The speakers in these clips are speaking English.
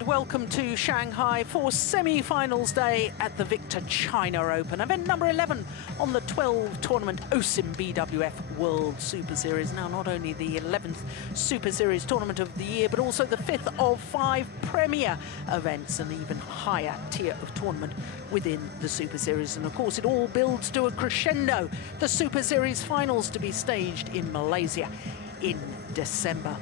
and welcome to Shanghai for semi-finals day at the Victor China Open, event number 11 on the 12 tournament OSIM BWF World Superseries. Now, not only the 11th Super Series tournament of the year, but also the 5th of 5 premier events, an even higher tier of tournament within the Super Series. And of course, it all builds to a crescendo, the Super Series Finals to be staged in Malaysia in December.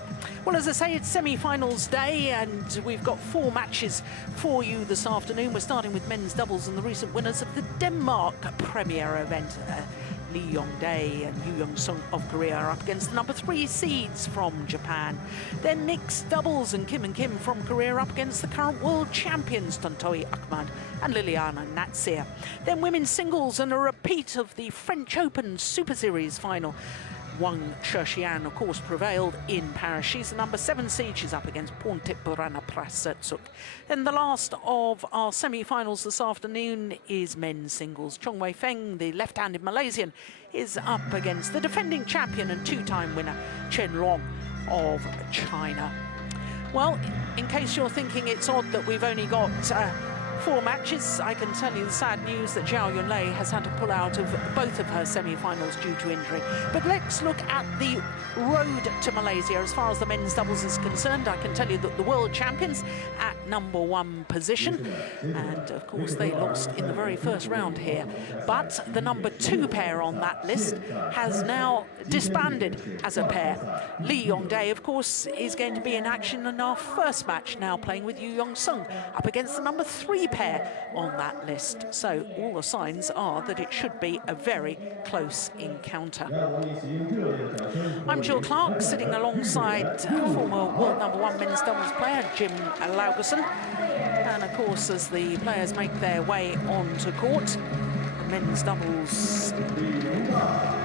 Well, as I say, it's semi-finals day and we've got 4 matches for you this afternoon. We're starting with men's doubles and the recent winners of the Denmark premier event. Lee Yong-dae and Yong of Korea are up against the number 3 seeds from Japan. Then mixed doubles and Kim and Kim from Korea up against the current world champions Tontowi Ahmad and Liliana Natsir. Then women's singles and a repeat of the French Open Super Series final. Wang Sheshian, of course, prevailed in Paris. She's the number 7 seed. She's up against Pontiprana Prasatsuk. Then the last of our semi-finals this afternoon is men's singles. Chong Wei Feng, the left-handed Malaysian, is up against the defending champion and 2-time winner Chen Long of China. Well, in case you're thinking it's odd that we've only got 4 matches, I can tell you the sad news that Zhao Yunlei has had to pull out of both of her semi-finals due to injury. But let's look at the road to Malaysia. As far as the men's doubles is concerned, I can tell you that the world champions at number 1 position, and of course they lost in the very first round here. But the number 2 pair on that list has now disbanded as a pair. Lee Yong-dae, of course, is going to be in action in our first match, now playing with Yu Yong-sung up against the number 3 pair on that list. So all the signs are that it should be a very close encounter. I'm Jill Clark, sitting alongside former world number 1 men's doubles player Jim Laugerson. And of course, as the players make their way onto court, the men's doubles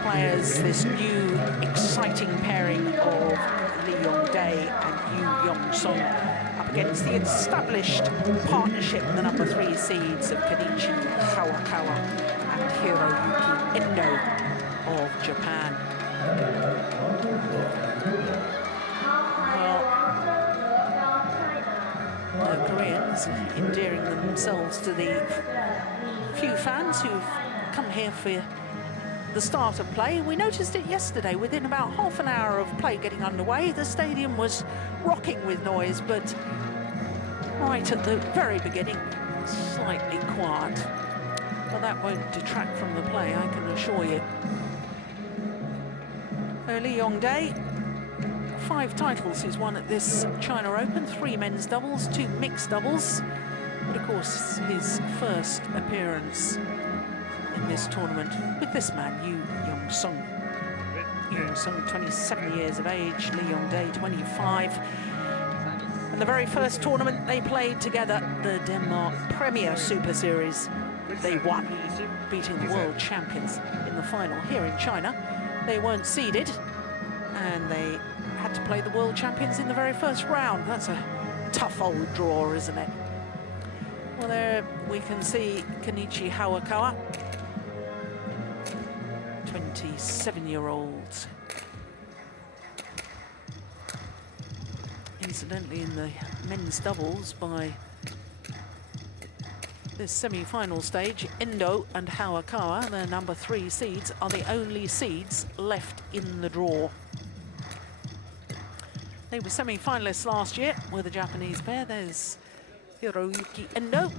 players, this new exciting pairing of Lee Yong-dae and Yu Yong-sung up against the established partnership, the number 3 seeds of Kenichi, Hayakawa and Hiroyuki Endo of Japan. Well, the Koreans endearing themselves to the few fans who've come here for the start of play. We noticed it yesterday. Within about half an hour of play getting underway, the stadium was rocking with noise, but right at the very beginning, slightly quiet. But that won't detract from the play, I can assure you. Lee Yong-dae, 5 titles he's won at this China Open, 3 men's doubles, 2 mixed doubles. But of course, his first appearance in this tournament with this man, Yu Yong-sung. Yu Yong-sung, 27 years of age, Lee Yong-dae, 25. And the very first tournament they played together, the Denmark Premier Super Series, they won, beating the world champions in the final here in China. They weren't seeded, and they had to play the world champions in the very first round. That's a tough old draw, isn't it? Well, there we can see Kenichi Hayakawa, 27-year-old. Incidentally, in the men's doubles by this semi-final stage, Endo and Hayakawa, their number 3 seeds, are the only seeds left in the draw. They were semi-finalists last year with a Japanese pair. There's Hiroyuki Endo,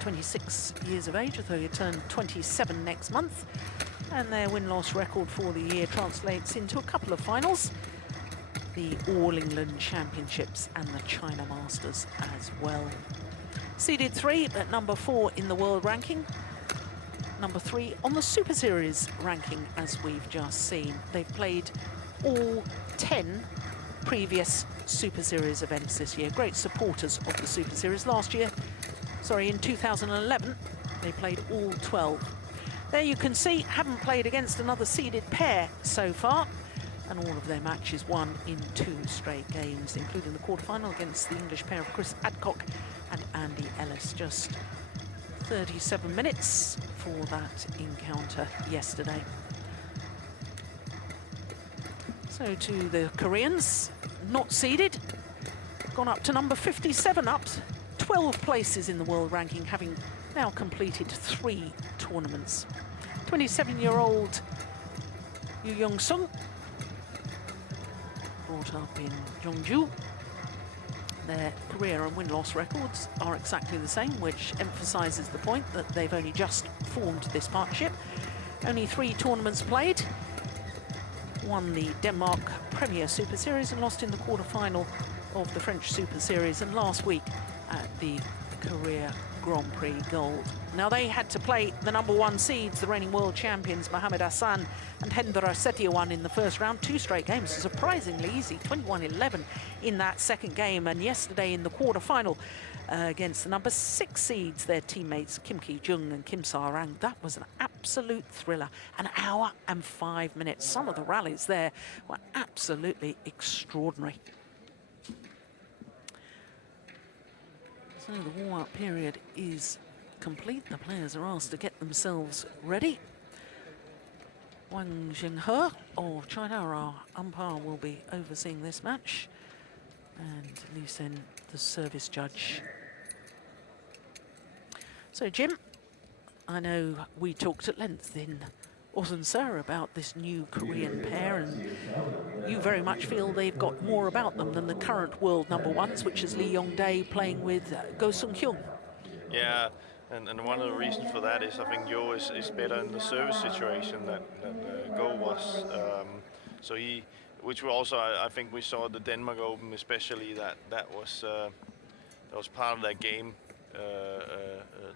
26 years of age, although he turned 27 next month. And their win-loss record for the year translates into a couple of finals, the All England Championships and the China Masters as well. Seeded 3 at number 4 in the world ranking, number 3 on the Super Series ranking, as we've just seen. They've played all 10 previous Super Series events this year. Great supporters of the Super Series. In 2011, they played all 12. There you can see, haven't played against another seeded pair so far, and all of their matches won in 2 straight games, including the quarterfinal against the English pair of Chris Adcock and Andy Ellis. Just 37 minutes for that encounter yesterday. So to the Koreans, not seeded, gone up to number 57, up 12 places in the world ranking, having now completed 3 tournaments. 27-year-old Yong brought up in Jeonju. Their career and win-loss records are exactly the same, which emphasises the point that they've only just formed this partnership. Only 3 tournaments played. Won the Denmark Premier Super Series and lost in the quarter-final of the French Super Series, and last week at the Korea Grand Prix Gold. Now, they had to play the number 1 seeds, the reigning world champions Mohamed Hassan and Hendra Setiawan, in the first round. 2 straight games, surprisingly easy, 21-11 in that second game. And yesterday in the quarter-final against the number 6 seeds, their teammates Kim Ki-jung and Kim Sa-rang, that was an absolute thriller. An hour and 5 minutes. Some of the rallies there were absolutely extraordinary. So the warm-up period is complete. The players are asked to get themselves ready. Wang Jinghe of China, our umpire, will be overseeing this match. And Li Sen, the service judge. So, Jim, I know we talked at length in Osunsa about this new Korean pair, and you very much feel they've got more about them than the current world number 1s, which is Lee Yong-dae playing with Go Sung-hyun. Yeah, and one of the reasons for that is I think Yo is better in the service situation than Go was. So he, which we also I think we saw at the Denmark Open, especially that was part of that game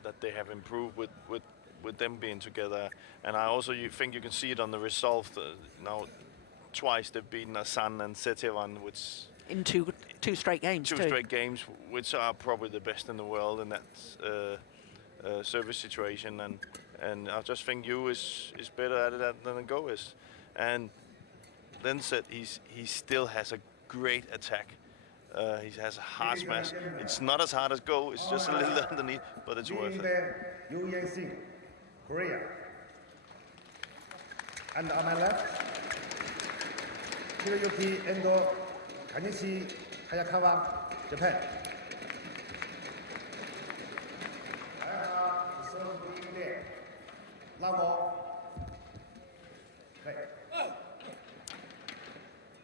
that they have improved with them being together. And I also think you can see it on the result. Now, twice they've beaten Hassan and Setiawan, which in two straight games. Two straight games, which are probably the best in the world in that service situation. And I just think Yu is better at it than Go is. And then said he still has a great attack. He has a hard smash. It's not as hard as Go. It's just a little underneath, but it's worth it. Yuan, Korea. And on my left, Hiroyuki Endo, Kenichi, Hayakawa, Japan.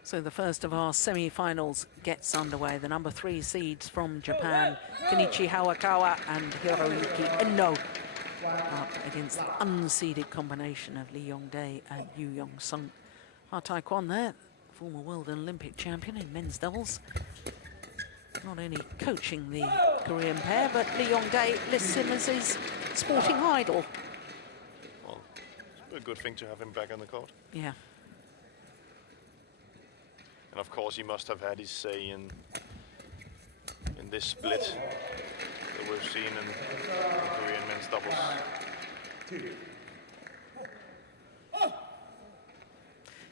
So the first of our semi-finals gets underway. The number 3 seeds from Japan, Kenichi Hayakawa and Hiroyuki Endo, up against the unseeded combination of Lee Yong-dae and Yu Yong-sung. Taekwon there, former world and Olympic champion in men's doubles. Not only coaching the Korean pair, but Lee Yong-dae lists him as his sporting idol. Well, it's a good thing to have him back on the court. Yeah. And of course, he must have had his say in this split that we've seen in Korean men's doubles.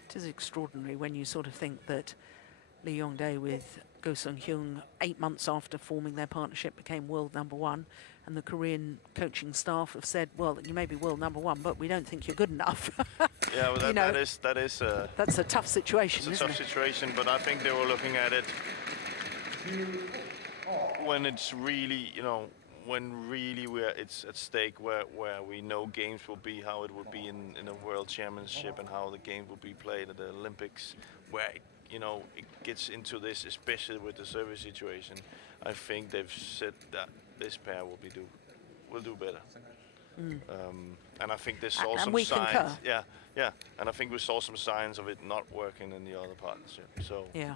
It is extraordinary when you sort of think that Lee Yong-dae with Go Sung-hyun, 8 months after forming their partnership, became world number 1, and the Korean coaching staff have said, well, you may be world number 1, but we don't think you're good enough. Yeah, well, that's a tough situation. It's a tough situation, but I think they were looking at it when it's really, when really it's at stake, where we know games will be, how it would be in a world championship, and how the game will be played at the Olympics, where it gets into this, especially with the service situation. I think they've said that this pair will do better. And I think they saw some signs. Concur. Yeah, and I think we saw some signs of it not working in the other partnership. So yeah.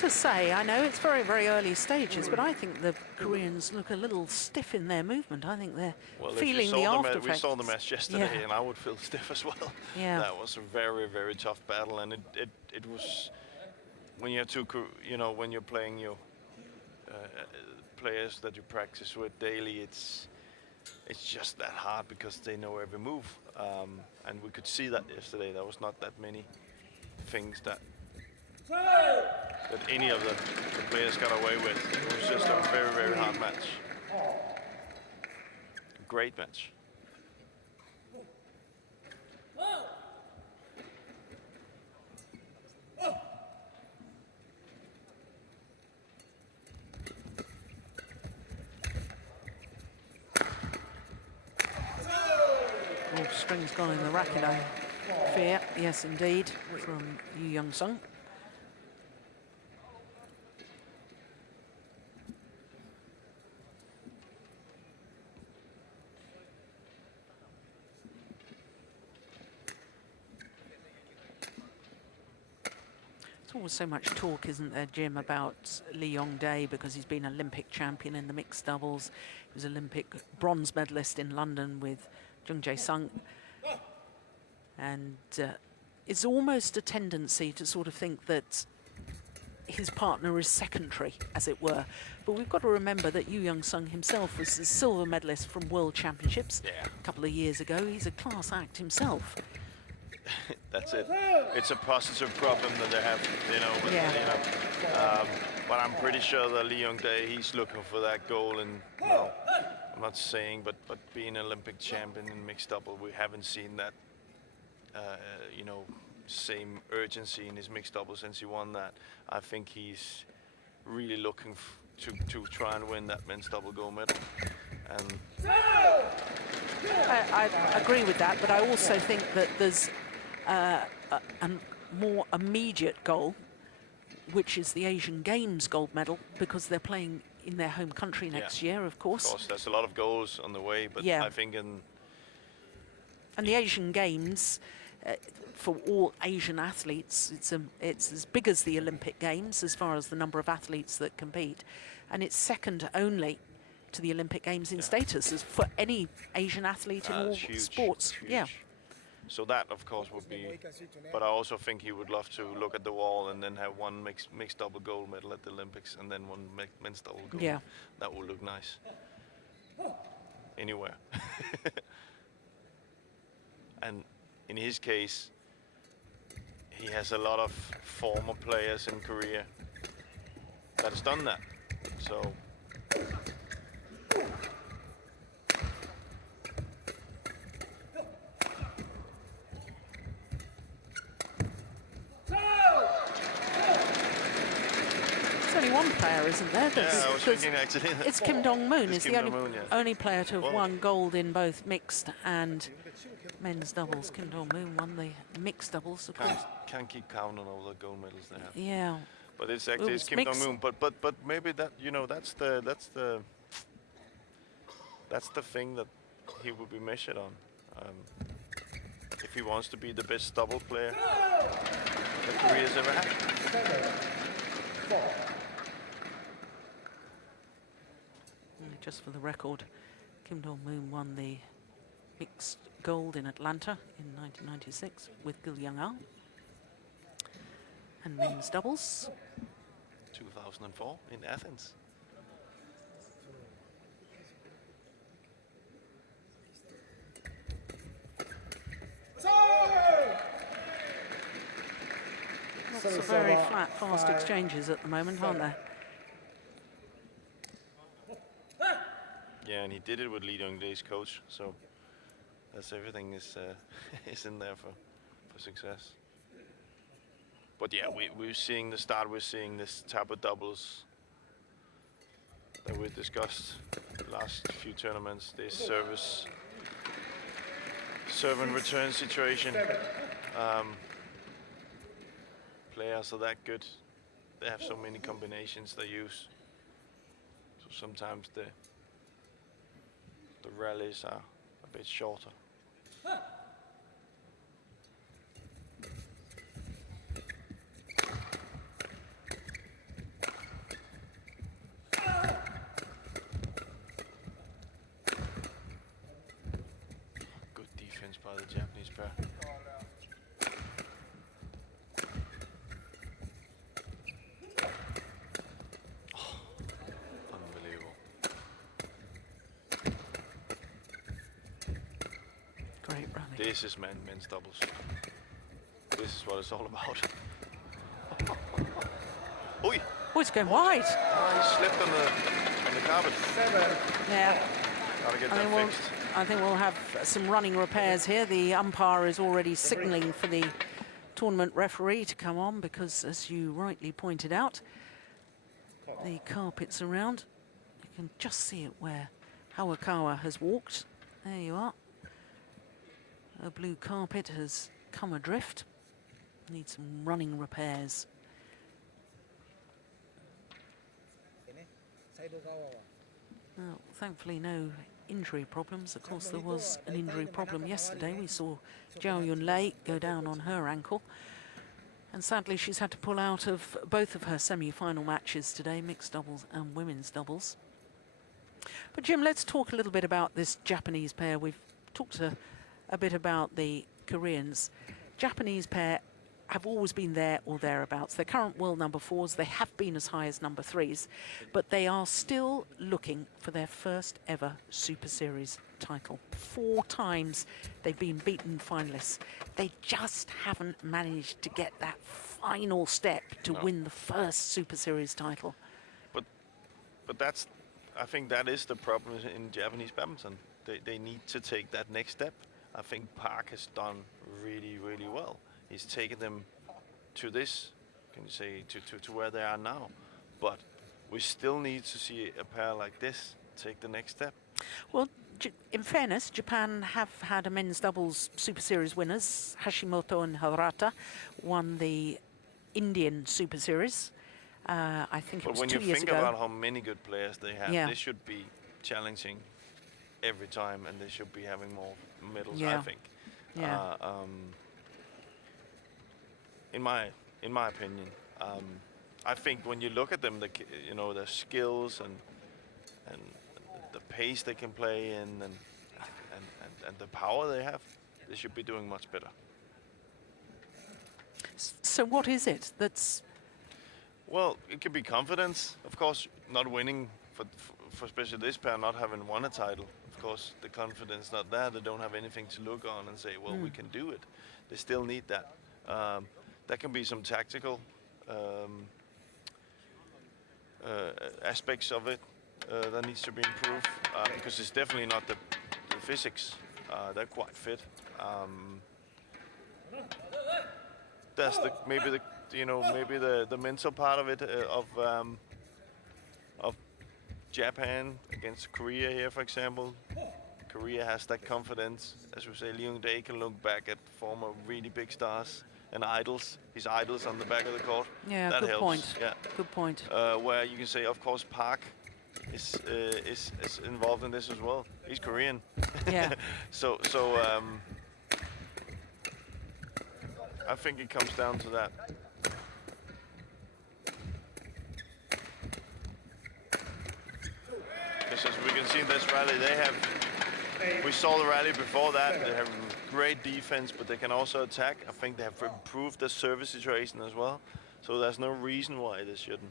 To say, I know it's very, very early stages, but I think the Koreans look a little stiff in their movement. I think they're feeling the after effects. We saw the match yesterday, and I would feel stiff as well. Yeah. That was a very, very tough battle, and it was when you have to, when you're playing your players that you practice with daily. it's just that hard because they know every move. And we could see that yesterday. There was not that many things that any of the players got away with. It was just a very, very hard match. Great match. Oh, string's gone in the racket, I fear. Yes, indeed, from Yeon. Always so much talk, isn't there, Jim, about Yong because he's been Olympic champion in the mixed doubles. He was Olympic bronze medalist in London with Jung Jae-sung. And it's almost a tendency to sort of think that his partner is secondary, as it were. But we've got to remember that Yeon himself was a silver medalist from World Championships a couple of years ago. He's a class act himself. That's it. It's a positive problem that they have, you know. But I'm pretty sure that Yong, he's looking for that goal, and well, I'm not saying, but being an Olympic champion in mixed double, we haven't seen that, you know, same urgency in his mixed double since he won that. I think he's really looking to try and win that men's double gold medal. And I agree with that, but I also think that there's a more immediate goal, which is the Asian Games gold medal, because they're playing in their home country next year, of course. Of course, there's a lot of goals on the way, but I think And the Asian Games, for all Asian athletes, it's as big as the Olympic Games as far as the number of athletes that compete, and it's second only to the Olympic Games in status as for any Asian athlete in all sports. Huge. Yeah. So that, of course, would be. But I also think he would love to look at the wall and then have one mixed double gold medal at the Olympics and then one men's double gold. Yeah. That would look nice. Anywhere. And in his case, he has a lot of former players in Korea that has done that. So. Only one player, isn't there? I was thinking actually. It's Kim Dong-moon. Is the only player to have Well, won gold in both mixed and men's doubles. Kim Dong-moon won the mixed doubles, of course. Can't keep count on all the gold medals they have. Yeah. But it's actually it's Kim Dong-moon. But maybe that, you know, that's the thing that he will be measured on. If he wants to be the best double player that Korea's ever had. Just for the record, Kim Dong-moon won the mixed gold in Atlanta in 1996 with Gil Young-ah. And men's doubles. 2004 in Athens. Lots of very flat, fast exchanges at the moment, aren't there? Yeah, and he did it with Lee Dong-dae's coach, so that's everything is is in there for success. But yeah, we're seeing the start. We're seeing this type of doubles that we discussed the last few tournaments. This serve and return situation. Players are that good. They have so many combinations they use. So sometimes the rallies are a bit shorter. Good defense by the Japanese pair. This is men's doubles. This is what it's all about. Oi! Oh, it's going wide. Oh, he slipped on the carpet. 7. Yeah. Gotta get I that think, fixed. I think we'll have some running repairs here. The umpire is already signalling for the tournament referee to come on because, as you rightly pointed out, the carpet's around. You can just see it where Hayakawa has walked. There you are. A blue carpet has come adrift. Need some running repairs. Well, thankfully no injury problems. Of course, there was an injury problem yesterday. We saw Yuan go down on her ankle. And sadly, she's had to pull out of both of her semi-final matches today, mixed doubles and women's doubles. But Jim, let's talk a little bit about this Japanese pair. We've talked a bit about the Koreans. Japanese pair have always been there or thereabouts. They're current world number 4s. They have been as high as number 3s, but they are still looking for their first ever Super Series title. 4 times they've been beaten finalists. They just haven't managed to get that final step to win the first Super Series title. But that's, I think that is the problem in Japanese badminton. They need to take that next step. I think Park has done really, really well. He's taken them to this, can you say, to where they are now. But we still need to see a pair like this take the next step. Well, in fairness, Japan have had a men's doubles Super Series winners. Hashimoto and Harata won the Indian Super Series. I think it was 2 years ago. But when you think about how many good players they have, Yeah. they should be challenging every time, and they should be having more medals, Yeah. I think. Yeah. In my opinion, I think when you look at them, their skills and the pace they can play in, and the power they have, they should be doing much better. So what is it that's... Well, it could be confidence, of course. Not winning for especially this pair, not having won a title. Of course, the confidence not there. They don't have anything to look on and say, well, we can do it. They still need that. There can be some tactical aspects of it that needs to be improved because it's definitely not the physics. They're quite fit. That's maybe the mental part of it of Japan against Korea here, for example. Korea has that confidence. As we say, Leon Day can look back at former really big stars and idols, his idols on the back of the court. Yeah, that good helps. point. Yeah. Good point. Where you can say, of course, Park is involved in this as well. He's Korean. Yeah. so I think it comes down to that. Because as we can see in this rally, we saw the rally before that, they have great defense, but they can also attack. I think they have improved the service situation as well. So there's no reason why they shouldn't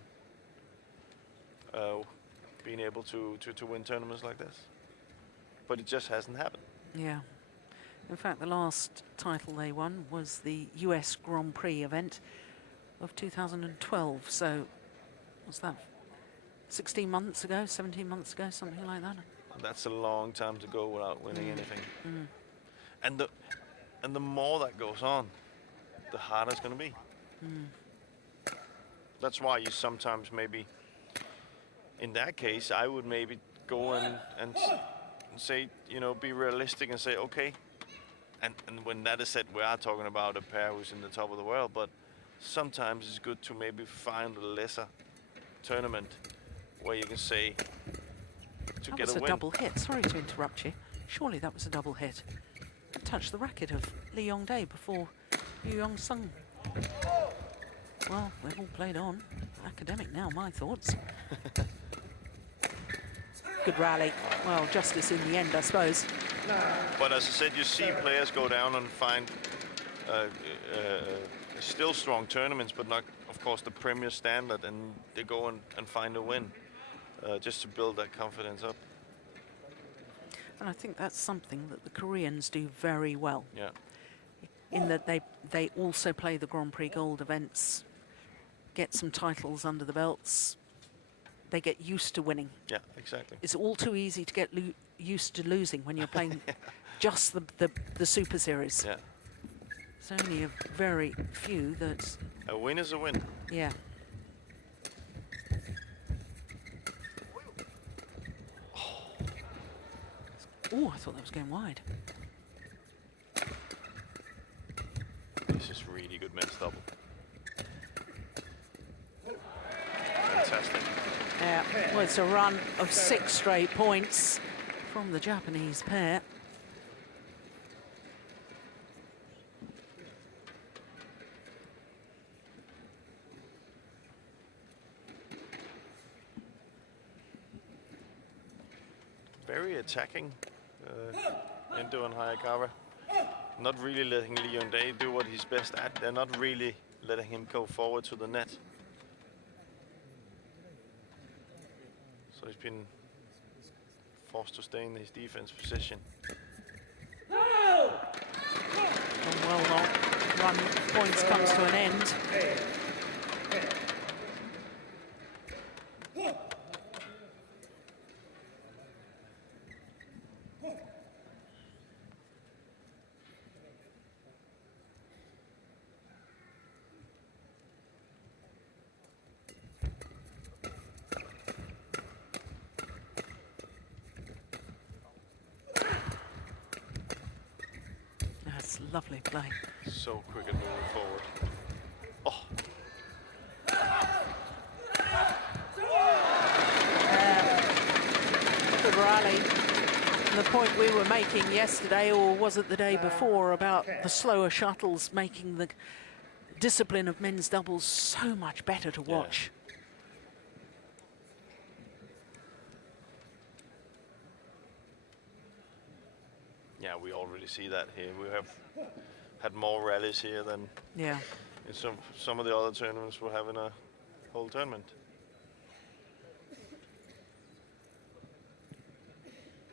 being able to win tournaments like this. But it just hasn't happened. Yeah. In fact, the last title they won was the US Grand Prix event of 2012. So, what's that? 16 months ago, 17 months ago, something like that. That's a long time to go without winning anything. And the more that goes on, the harder it's going to be. That's why you sometimes maybe, in that case, I would maybe go and say, be realistic and say, okay. And when that is said, we are talking about a pair who's in the top of the world, but sometimes it's good to maybe find a lesser tournament where you can say, to That get was a a win. double hit. Sorry to interrupt you. Surely that was a double hit. Touched the racket of Yong before Yong Sung. Well, we've all played on. Academic now, my thoughts. Good rally. Well, justice in the end, I suppose. But as I said, you see players go down and find still strong tournaments, but not, of course, the Premier standard, and they go and find a win just to build that confidence up. And I think that's something that the Koreans do very well, Yeah. in that they also play the Grand Prix Gold events, get some titles under the belts. They get used to winning. Yeah, exactly. It's all too easy to get used to losing when you're playing just the Super Series. Yeah. There's only a very few that, A win is a win. yeah. Oh, I thought that was going wide. This is really good men's double. Fantastic. Yeah, well, it's a run of 6 straight points from the Japanese pair. Very attacking, Endo and Hayakawa. Not really letting Yeon do what he's best at. They're not really letting him go forward to the net. So he's been forced to stay in his defense position. And well, not run points comes to an end. That's lovely play. So quick at moving forward. Oh, Good rally. And the point we were making yesterday, or was it the day before, about the slower shuttles making the discipline of men's doubles so much better to Yeah. watch. yeah, we already see that here. We have had more rallies here than Yeah. in some of the other tournaments we're having a whole tournament.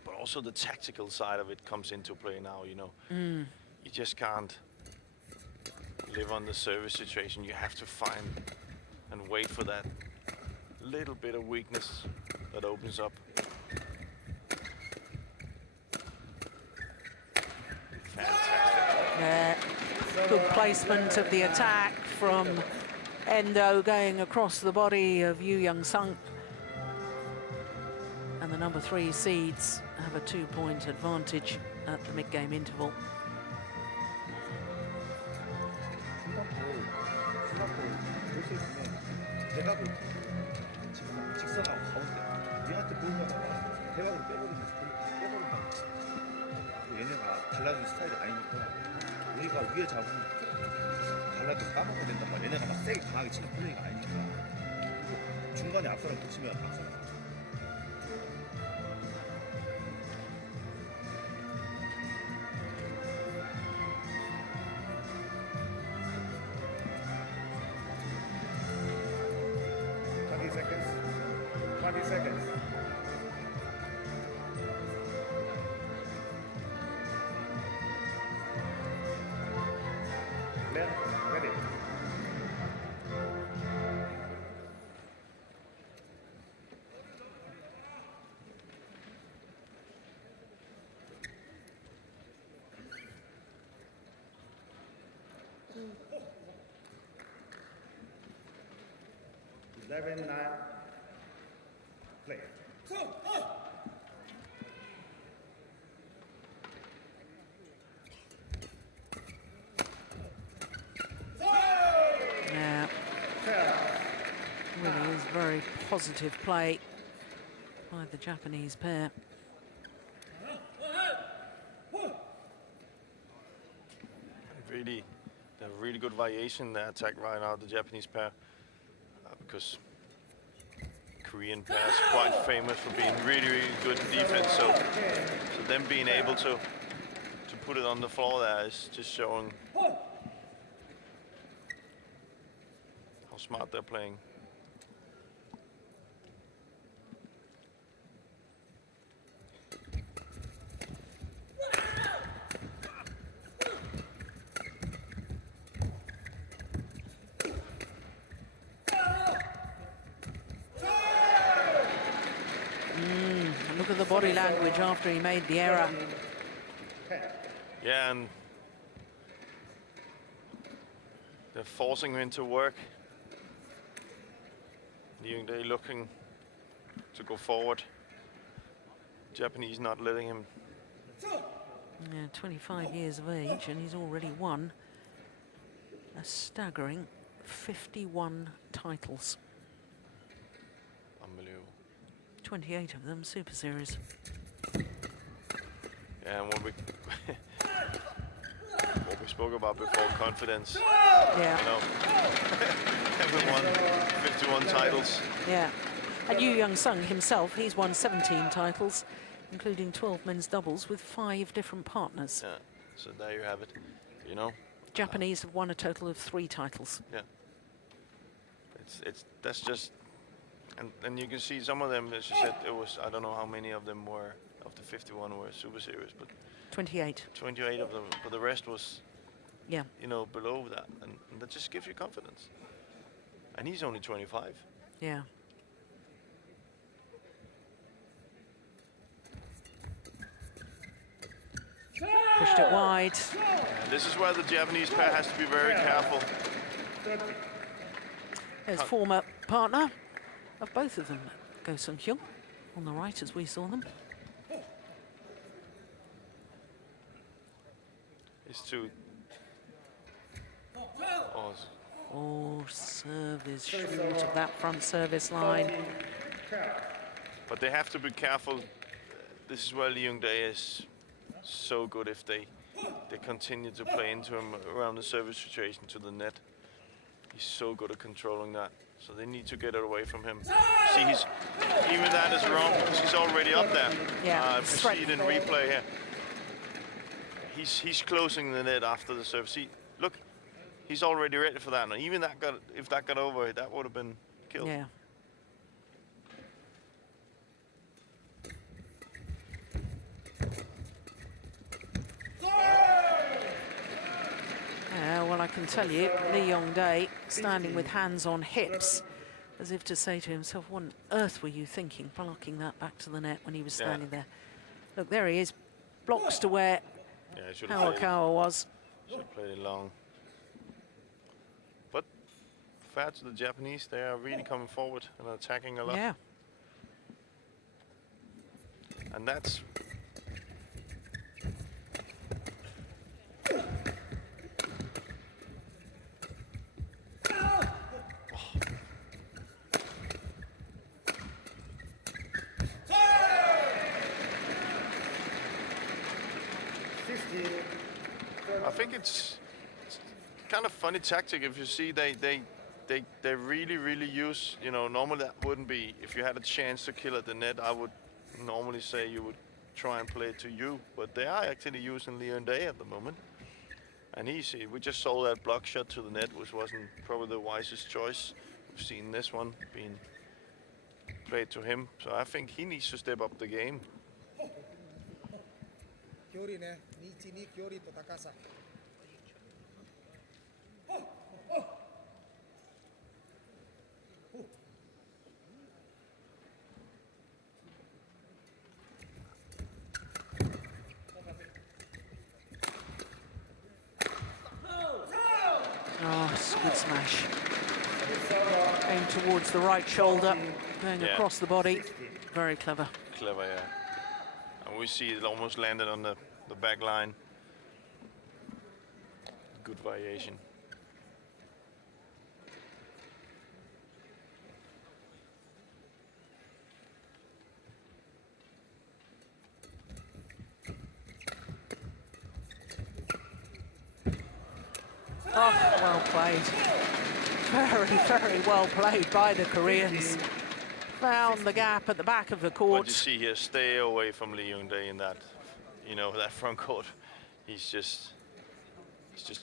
But also the tactical side of it comes into play now, you know. You just can't live on the service situation. You have to find and wait for that little bit of weakness that opens up. Fantastic. Yeah. Good placement of the attack from Endo going across the body of Young Sung. And the number 3 seeds have a 2-point advantage at the mid-game interval. 대각으로 직선하고 가운데 얘한테 보이다가 대각으로 빼버리면 빼버린다. 얘네가 달라지는 스타일이 아니니까 우리가 위에 잡으면 달라지고 까먹게 된단 말이야. 얘네가 막 세게 강하게 치는 플레이가 아니니까. 그리고 중간에 앞사람 붙이면 박수. seconds. Left, ready. Eleven, 9, play. Yeah, really is very positive play by the Japanese pair. Really, they have really good variation in their attack right now, the Japanese pair, because Korean pairs are quite famous for being really, really good in defense. So them being able to put it on the floor there is just showing how smart they're playing. the body language after he made the error. Yeah, and they're forcing him into work. They're looking to go forward. Japanese not letting him. Yeah, 25 years of age, and he's already won a staggering 51 titles. Unbelievable. 28 of them Super Series. Yeah, and what we spoke about before, confidence. Yeah. You know, everyone 51 titles. Yeah. And Yong himself, he's won 17 titles, including 12 men's doubles with 5 different partners. Yeah. So there you have it. You know. Japanese have won a total of 3 titles. Yeah. That's just, and you can see some of them. As you said, it was, I don't know how many of them were of the 51 were Super Series, but 28. 28 of them. But the rest was, yeah, you know, below that, and that just gives you confidence. And he's only 25. Yeah. Pushed it wide. This is where the Japanese pair has to be very careful. There's former partner of both of them, Seong on the right as we saw them. It's too. Oh, service short of that front service line. But they have to be careful. This is where Yeon is so good if they continue to play into him around the service situation to the net. He's so good at controlling that. So they need to get it away from him. See, even that is wrong because he's already up there. Yeah. Proceed in replay here. He's closing the net after the serve. See, look, he's already ready for that. Now, even if that got over, that would have been killed. Yeah. Well, I can tell you, Lee Yong-dae standing with hands on hips, as if to say to himself, what on earth were you thinking, blocking that back to the net when he was standing there? Look, there he is, blocks to where Hayakawa was. Should have played it long. But fair to the Japanese, they are really coming forward and attacking a lot. Yeah. And that's... I think it's kind of funny tactic. If you see, they really use, you know, normally that wouldn't be, if you had a chance to kill at the net, I would normally say you would try and play it to you, but they are actually using Yeon at the moment. And we just saw that block shot to the net, which wasn't probably the wisest choice. We've seen this one being played to him, so I think he needs to step up the game. Oh, good smash. Going towards the right shoulder, going across the body. Very clever. Clever, yeah. And we see it almost landed on the back line. Good variation. Oh, well played. Very, very well played by the Koreans. Found the gap at the back of the court. What you see here, stay away from Lee Yong-dae in that, you know, that front court. He's just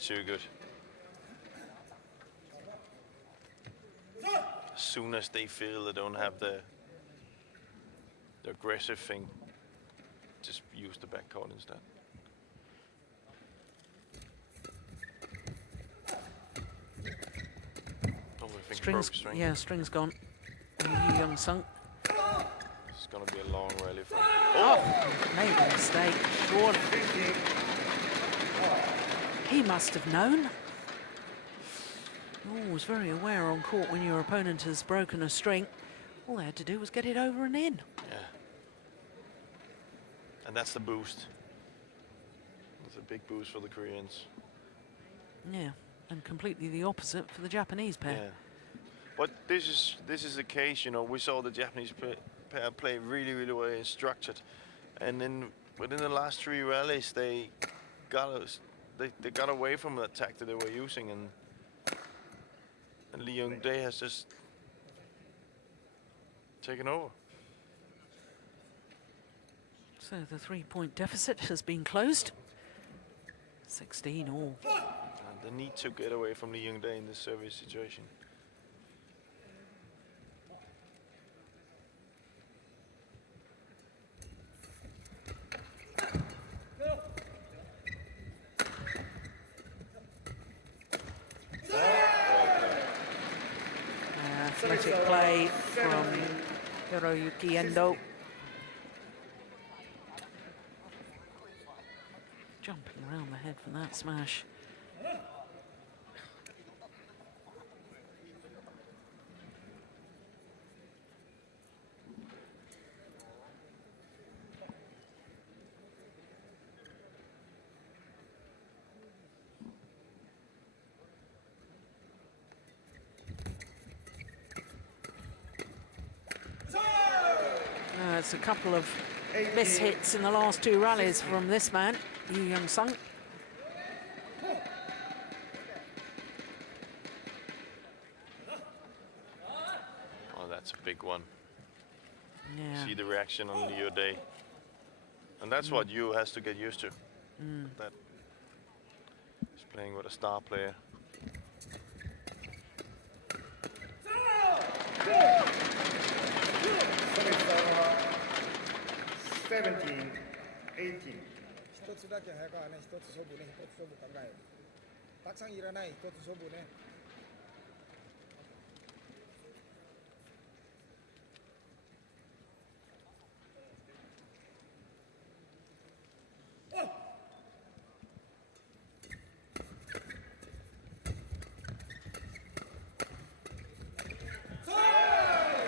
too good. As soon as they feel they don't have the aggressive thing, just use the back court instead. Strings, yeah, strings gone. And Yeon-sung. It's going to be a long rally from. Oh, made a mistake. Surely. He must have known. You're always very aware on court when your opponent has broken a string. All they had to do was get it over and in. Yeah. And that's the boost. It's a big boost for the Koreans. Yeah, and completely the opposite for the Japanese pair. Yeah. But this is the case, you know. We saw the Japanese pair play really, really well and structured, and then within the last 3 rallies, they got away from the attack that they were using, and Lee Young-dae has just taken over. So the 3-point deficit has been closed. 16 all. And they need to get away from Lee Young-dae in this service situation. Athletic play from Hiroyuki Endo. Jumping around the head for that smash. It's a couple of miss hits in the last 2 rallies from this man, Yu Young-sung. Oh, that's a big one. Yeah. See the reaction on Lee Young-dae. And that's what Yu has to get used to. That he's playing with a star player. Seventeen, 18. 一つだけ早川ね、一つ勝負ね、一つ勝負考える。たくさんいらない、一つ勝負ね。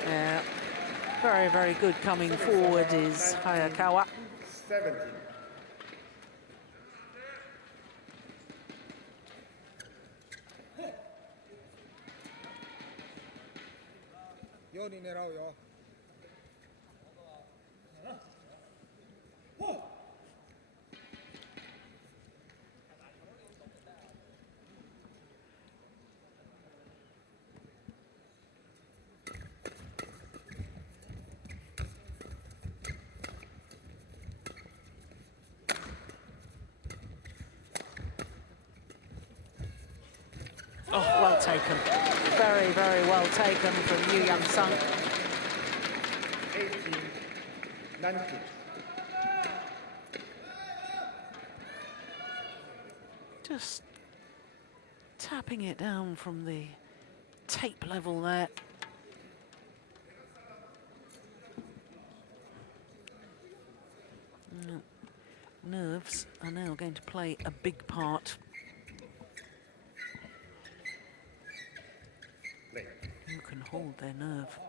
Yeah. Very, very good coming forward is Hayakawa. 17. 요니 내라오요. Oh, well taken. Very, very well taken from Yu Young-sung. 18, 19. Just tapping it down from the tape level there. Nerves are now going to play a big part. Who can hold their nerve?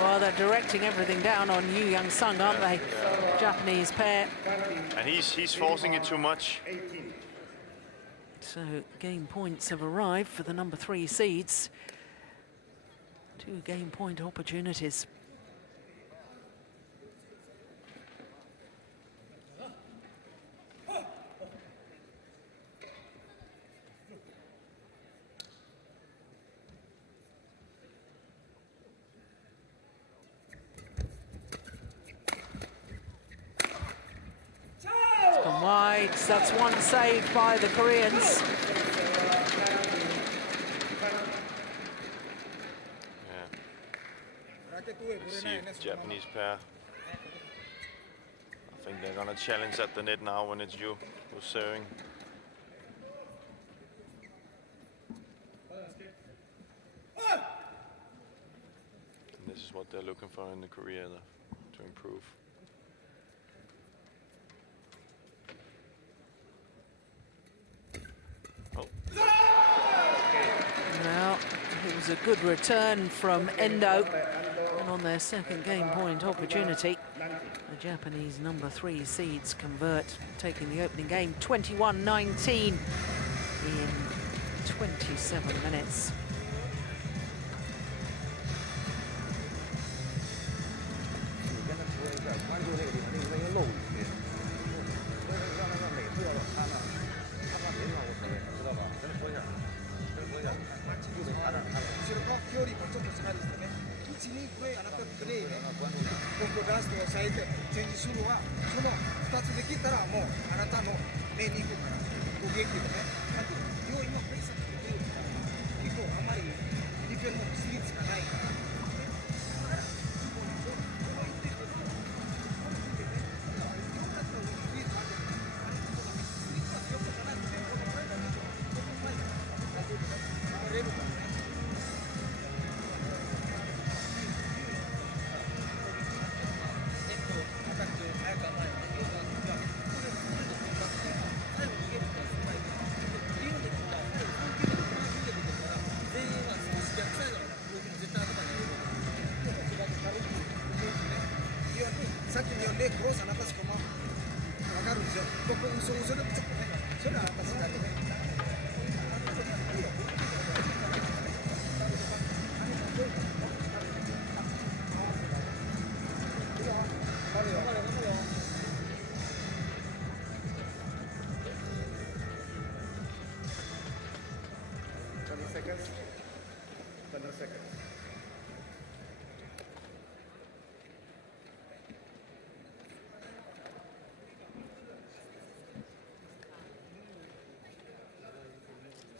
Well, they're directing everything down on Yu Young-sung, aren't they? Japanese pair. And he's forcing it too much. 18. So game points have arrived for the number 3 seeds. 2 game point opportunities. It's gone wide. That's one saved by the Koreans. Let's see if the Japanese pair. I think they're gonna challenge at the net now when it's you who's serving. And this is what they're looking for in the career to improve. Oh. Well, it was a good return from Endo. And on their second game point opportunity, the Japanese number 3 seeds convert, taking the opening game 21-19 in 27 minutes.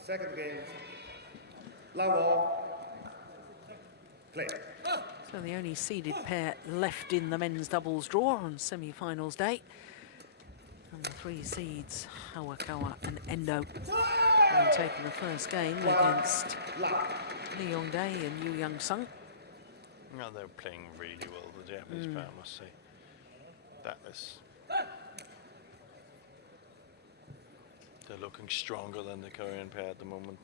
Second game, level, play. So the only seeded pair left in the men's doubles draw on semi-finals day. And the 3 seeds, Hayakawa and Endo, will be taking the first game against Yeon and Yuan. No, they're playing really well, the Japanese pair, I must say. That is... They're looking stronger than the Korean pair at the moment.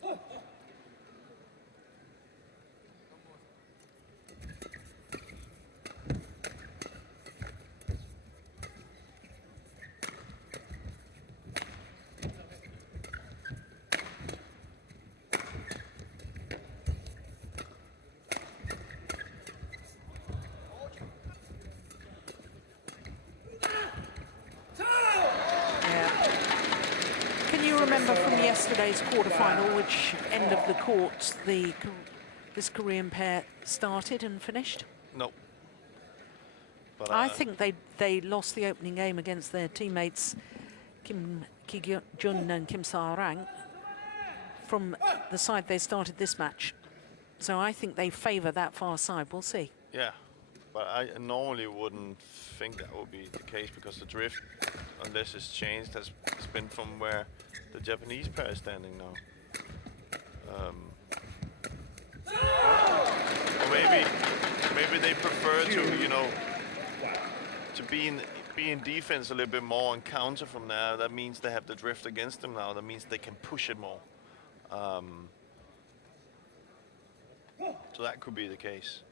Remember from yesterday's quarterfinal which end of the court this Korean pair started and finished? No. But I think they lost the opening game against their teammates Kim Ki-jun and Kim Sa-rang from the side they started this match. So I think they favour that far side. We'll see. Yeah, but I normally wouldn't think that would be the case because the drift, unless it's changed, has been from where the Japanese pair is standing now. Or maybe they prefer to, you know, to be in defense a little bit more and counter from there. That means they have the drift against them now. That means they can push it more. So that could be the case.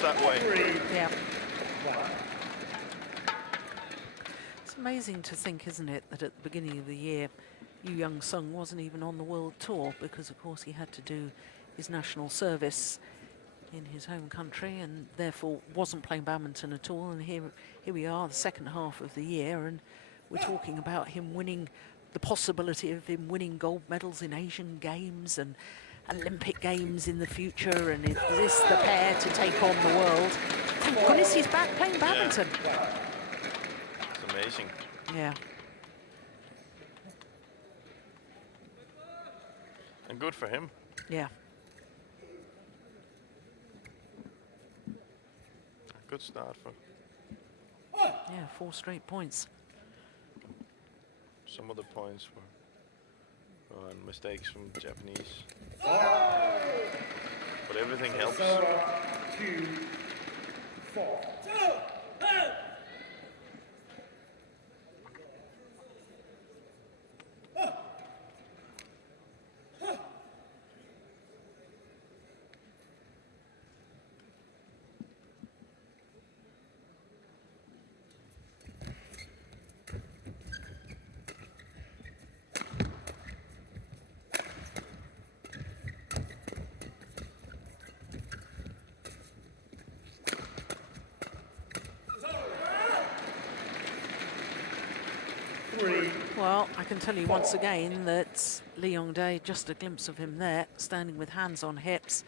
That way. Yeah. It's amazing to think, isn't it, that at the beginning of the year, Young-sung wasn't even on the world tour because, of course, he had to do his national service in his home country, and therefore wasn't playing badminton at all. And here we are, the second half of the year, and we're talking about him winning, the possibility of him winning gold medals in Asian Games and Olympic Games in the future. And is this the pair to take on the world? Thank goodness he's back playing badminton. It's amazing. Yeah. And good for him. Yeah. Good start for Yeah, 4 straight points. some of the points were mistakes from the Japanese. But everything helps. 2-4. Well, I can tell you once again that Leon Day, just a glimpse of him there, standing with hands on hips,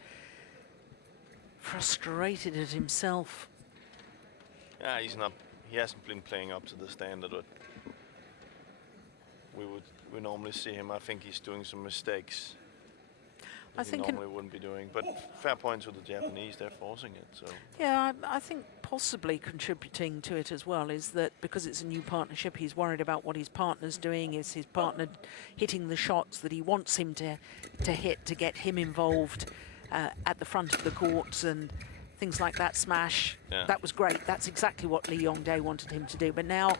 frustrated at himself. Yeah, he hasn't been playing up to the standard that we normally see him. I think he's doing some mistakes I he think normally wouldn't be doing. But fair point to the Japanese, they're forcing it. So Yeah, I think possibly contributing to it as well is that because it's a new partnership, he's worried about what his partner's doing. Is his partner hitting the shots that he wants him to hit to get him involved at the front of the court and things like that smash? Yeah. That was great. That's exactly what Lee Yong-dae wanted him to do. But now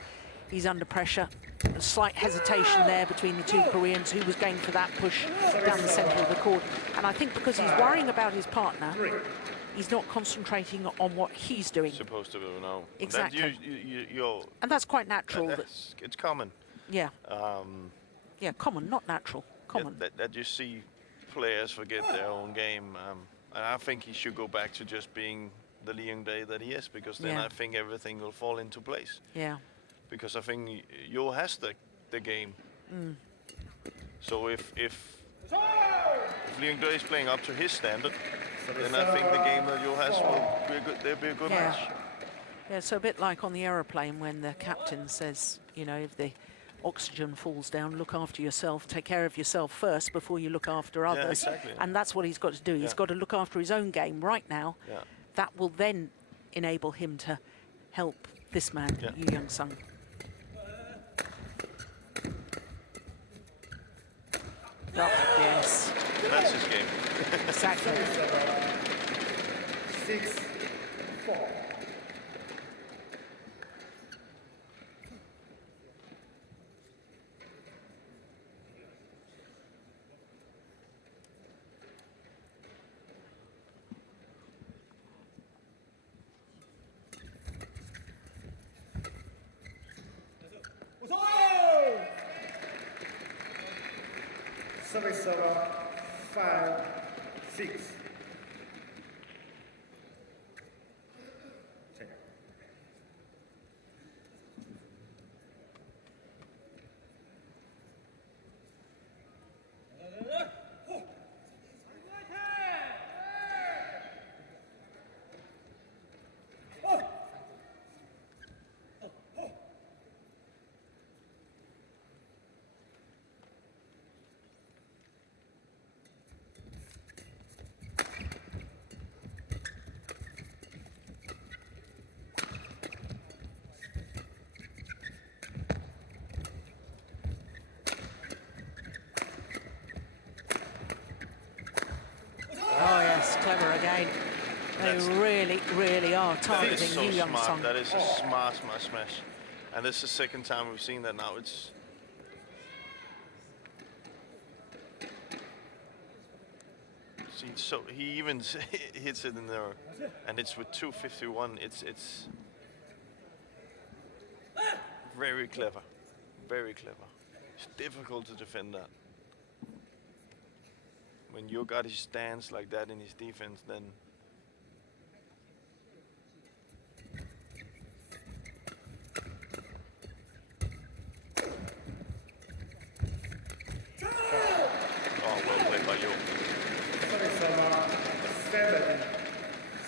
he's under pressure. A slight hesitation there between the two Koreans, who was going for that push down the centre of the court. And I think because he's worrying about his partner, he's not concentrating on what he's doing. supposed to be, no. Exactly. That you're And that's quite natural. it's common. Yeah. Yeah, common, not natural. Common. That you see players forget their own game. And I think he should go back to just being the Lee Yong-dae that he is, because then Yeah. I think everything will fall into place. Yeah. Because I think Yo has the game. So if Lee Yong-dae is playing up to his standard, then I think the game that Yo has will be a good. There'll be a good Yeah. match. Yeah, so a bit like on the aeroplane when the captain says, you know, if the oxygen falls down, look after yourself, take care of yourself first before you look after others. exactly. And that's what he's got to do. He's Yeah. got to look after his own game right now. Yeah. That will then enable him to help this man, Yeah. Yu Young-sung. Oh, yes, That's his game. exactly. 6-4. Service 5-6. Oh, yes, clever again. They really, really are That is targeting so Yu smart. Young-sung. That is a smart smash. And this is the second time we've seen that now. It's see, so he even hits it in there, and it's with 251. It's very clever, very clever. It's difficult to defend that. When you got his stance like that in his defense, then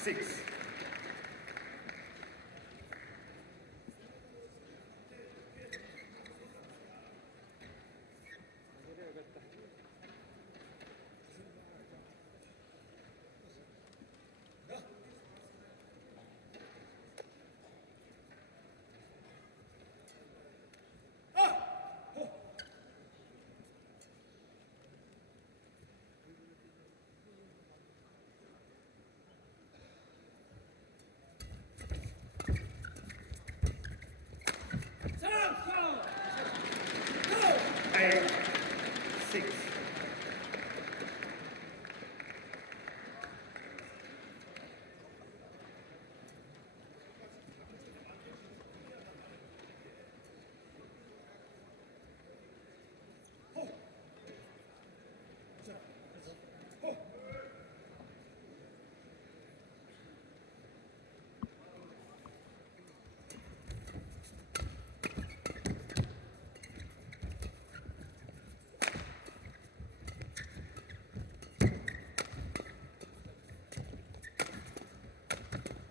6.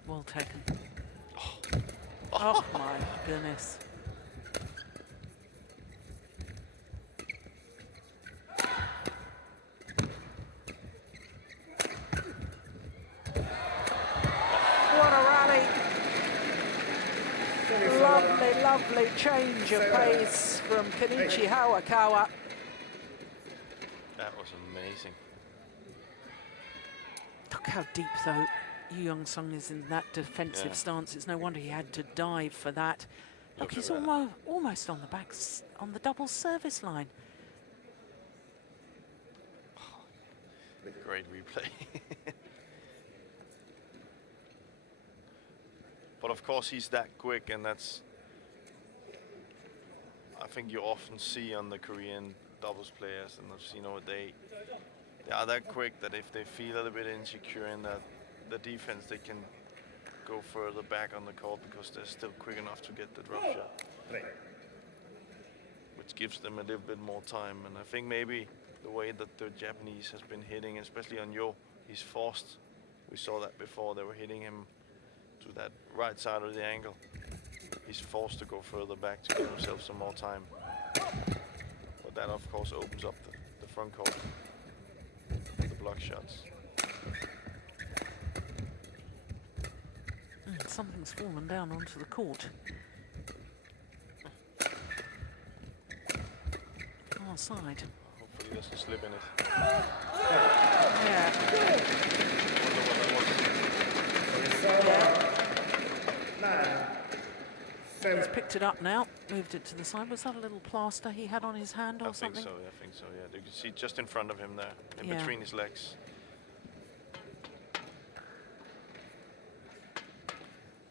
Well taken. Oh my goodness. What a rally. Lovely, lovely change of pace from Kenichi Hayakawa. That was amazing. Look how deep, though, Yong is in that defensive Yeah. stance. It's no wonder he had to dive for that. Look, Look at he's that. almost on the back, on the double service line. Great replay. But of course he's that quick, and that's, I think you often see on the Korean doubles players, and I've seen they are that quick that if they feel a little bit insecure in the defense, they can go further back on the court because they're still quick enough to get the drop shot, which gives them a little bit more time. And I think maybe the way that the Japanese has been hitting, especially on Yo, he's forced. We saw that before, they were hitting him to that right side of the angle. He's forced to go further back to give himself some more time. But that of course opens up the front court, the block shots. Something's fallen down onto the court. Far side. Hopefully he doesn't slip in it. Yeah. He's picked it up now, moved it to the side. Was that a little plaster he had on his hand or something? I think so, yeah. You can see just in front of him there, in between his legs.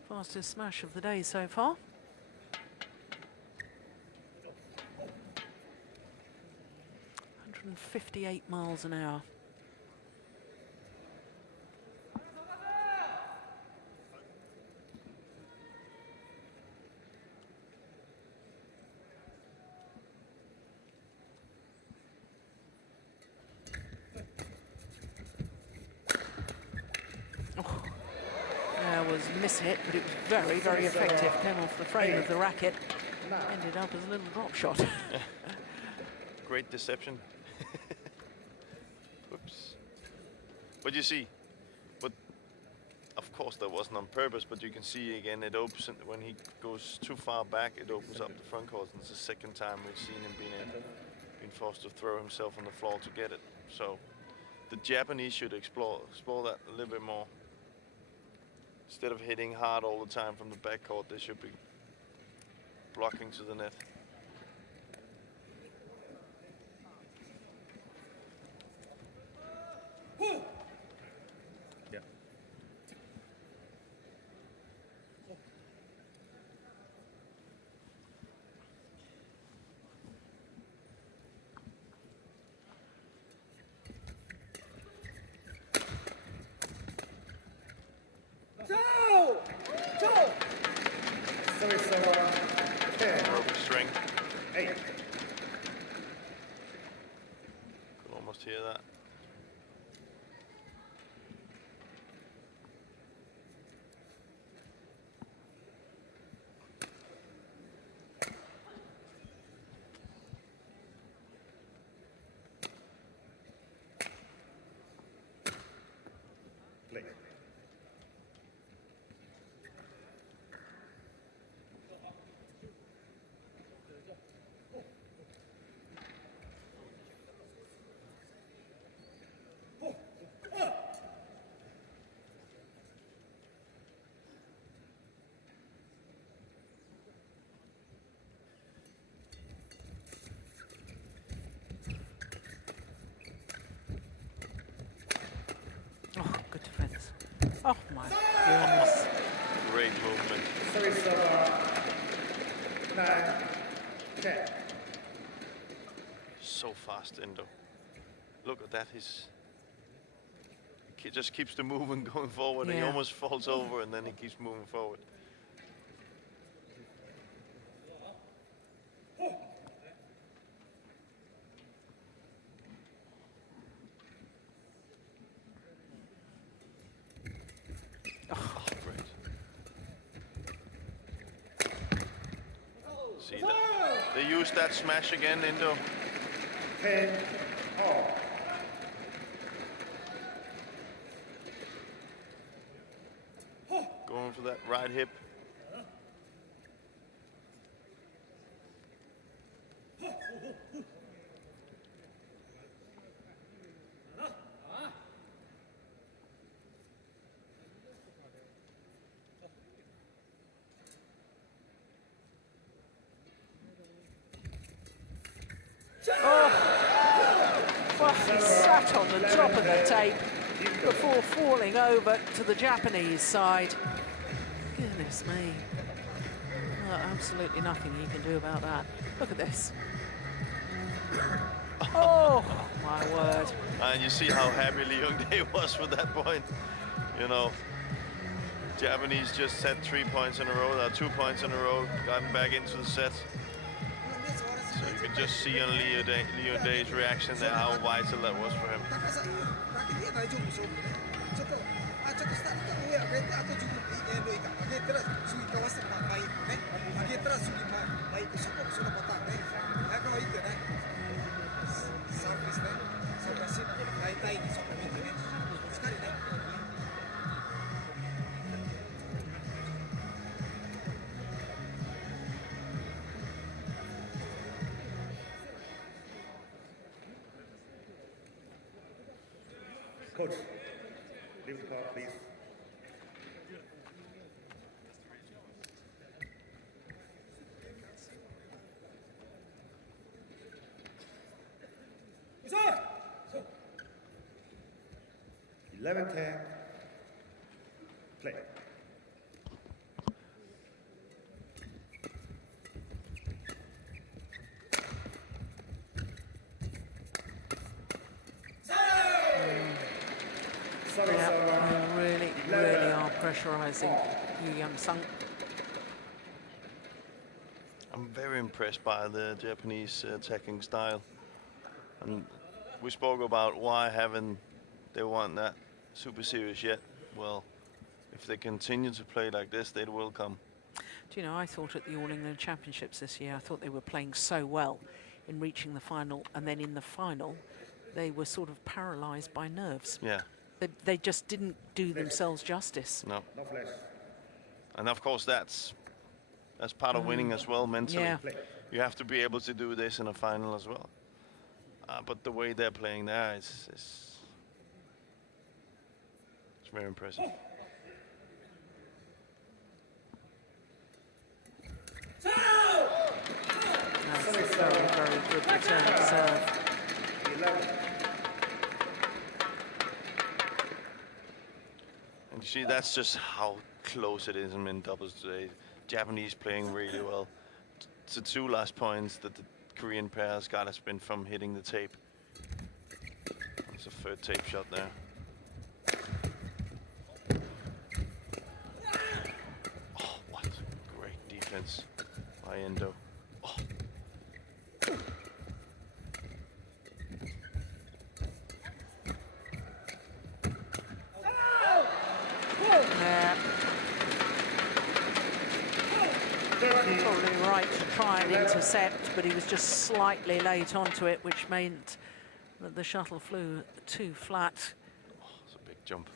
Fastest smash of the day so far. .158 miles an hour. Miss hit, but it was very, very effective. Came off the frame of the racket. Ended up as a little drop shot. Great deception. Whoops. But you see, but of course that wasn't on purpose, but you can see again it opens, when he goes too far back, it opens up the front court, and it's the second time we've seen him being forced to throw himself on the floor to get it. So the Japanese should explore that a little bit more. Instead of hitting hard all the time from the backcourt, they should be blocking to the net. Yeah. Broken string. 8. Could almost hear that. play. Oh, good defense. Oh my goodness. Great movement. Service 9, 10. So fast, Endo. Look at that. He just keeps the movement going forward. And he Yeah. almost falls over, and then he keeps moving forward. Oh, great. See that? They used that smash again, Endo. 10, all. Going for that right hip. Well, he sat on the top of the tape before falling over to the Japanese side. Goodness me. Well, absolutely nothing you can do about that. Look at this. Oh, my word. And you see how happy Yeon was with that point. You know, Japanese just set 3 points in a row, 2 points in a row, gotten back into the set. So you can just see on Yeon Day's reaction there how vital that was for him. コーチ、リフト、please. Eleven, 10, play. Yeah, they really are pressurising Young-sung. I'm very impressed by the Japanese attacking style. And we spoke about why haven't they won that Super Series yet. Well, if they continue to play like this, they will come. Do you know, I thought at the All England Championships this year, I thought they were playing so well in reaching the final, and then in the final, they were sort of paralysed by nerves. Yeah. They just didn't do themselves justice. No. No flash. And of course, that's part of winning as well mentally. Yeah. You have to be able to do this in a final as well. But the way they're playing there is it's very impressive. That's a very, very good return of serve. 11. And you see, that's just how close it is in men's doubles today. Japanese playing really well. The two last points that the Korean pairs got has been from hitting the tape. It's a third tape shot there. Oh, what great defense by Endo. Oh. Yeah. Probably right to try and intercept, but he was just slightly late onto it, which meant that the shuttle flew too flat. Oh, it's a big jump.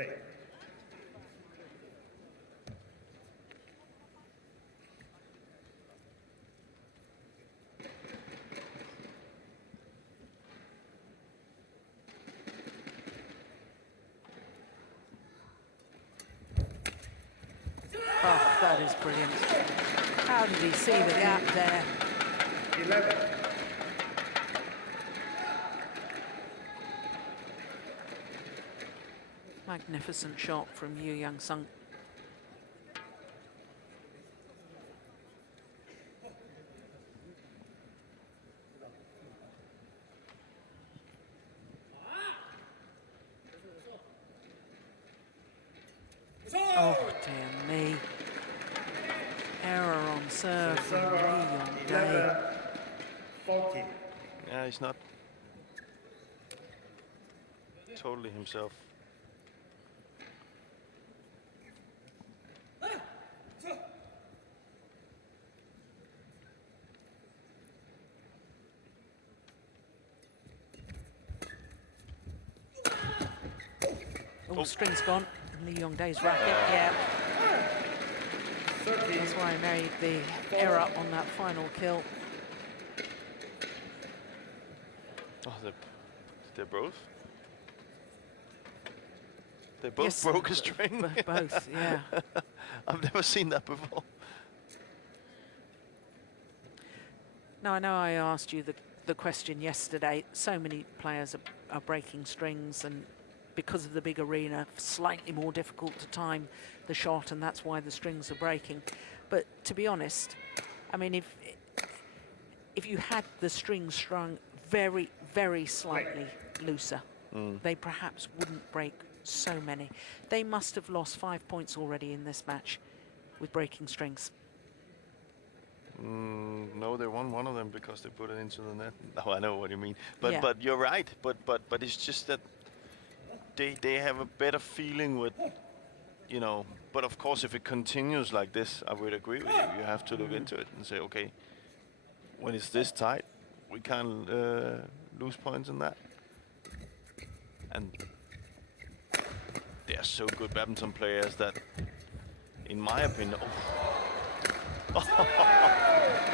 play. Oh, that is brilliant. How did he see the gap there? 11. Magnificent shot from Young-sung. Oh, dear me. Error on serve from Yeon Day. 14. Yeah, he's not totally himself. Oh, string's gone. Lee Yong Dae's racket, yeah. That's why I made the error on that final kill. Oh, they're both. They both Yes, broke a string. Both, yeah. I've never seen that before. Now, I know I asked you the question yesterday. So many players are breaking strings, and because of the big arena, slightly more difficult to time the shot, and that's why the strings are breaking. But to be honest, I mean, if you had the strings strung very, very slightly looser, they perhaps wouldn't break so many. They must have lost 5 points already in this match with breaking strings. No, they won one of them because they put it into the net. No, I know what you mean. But Yeah. but you're right. But it's just that they have a better feeling with, you know. But of course, if it continues like this, I would agree with you. You have to look into it and say, okay, when it's this tight, we can't lose points in that. And they are so good badminton players that, in my opinion,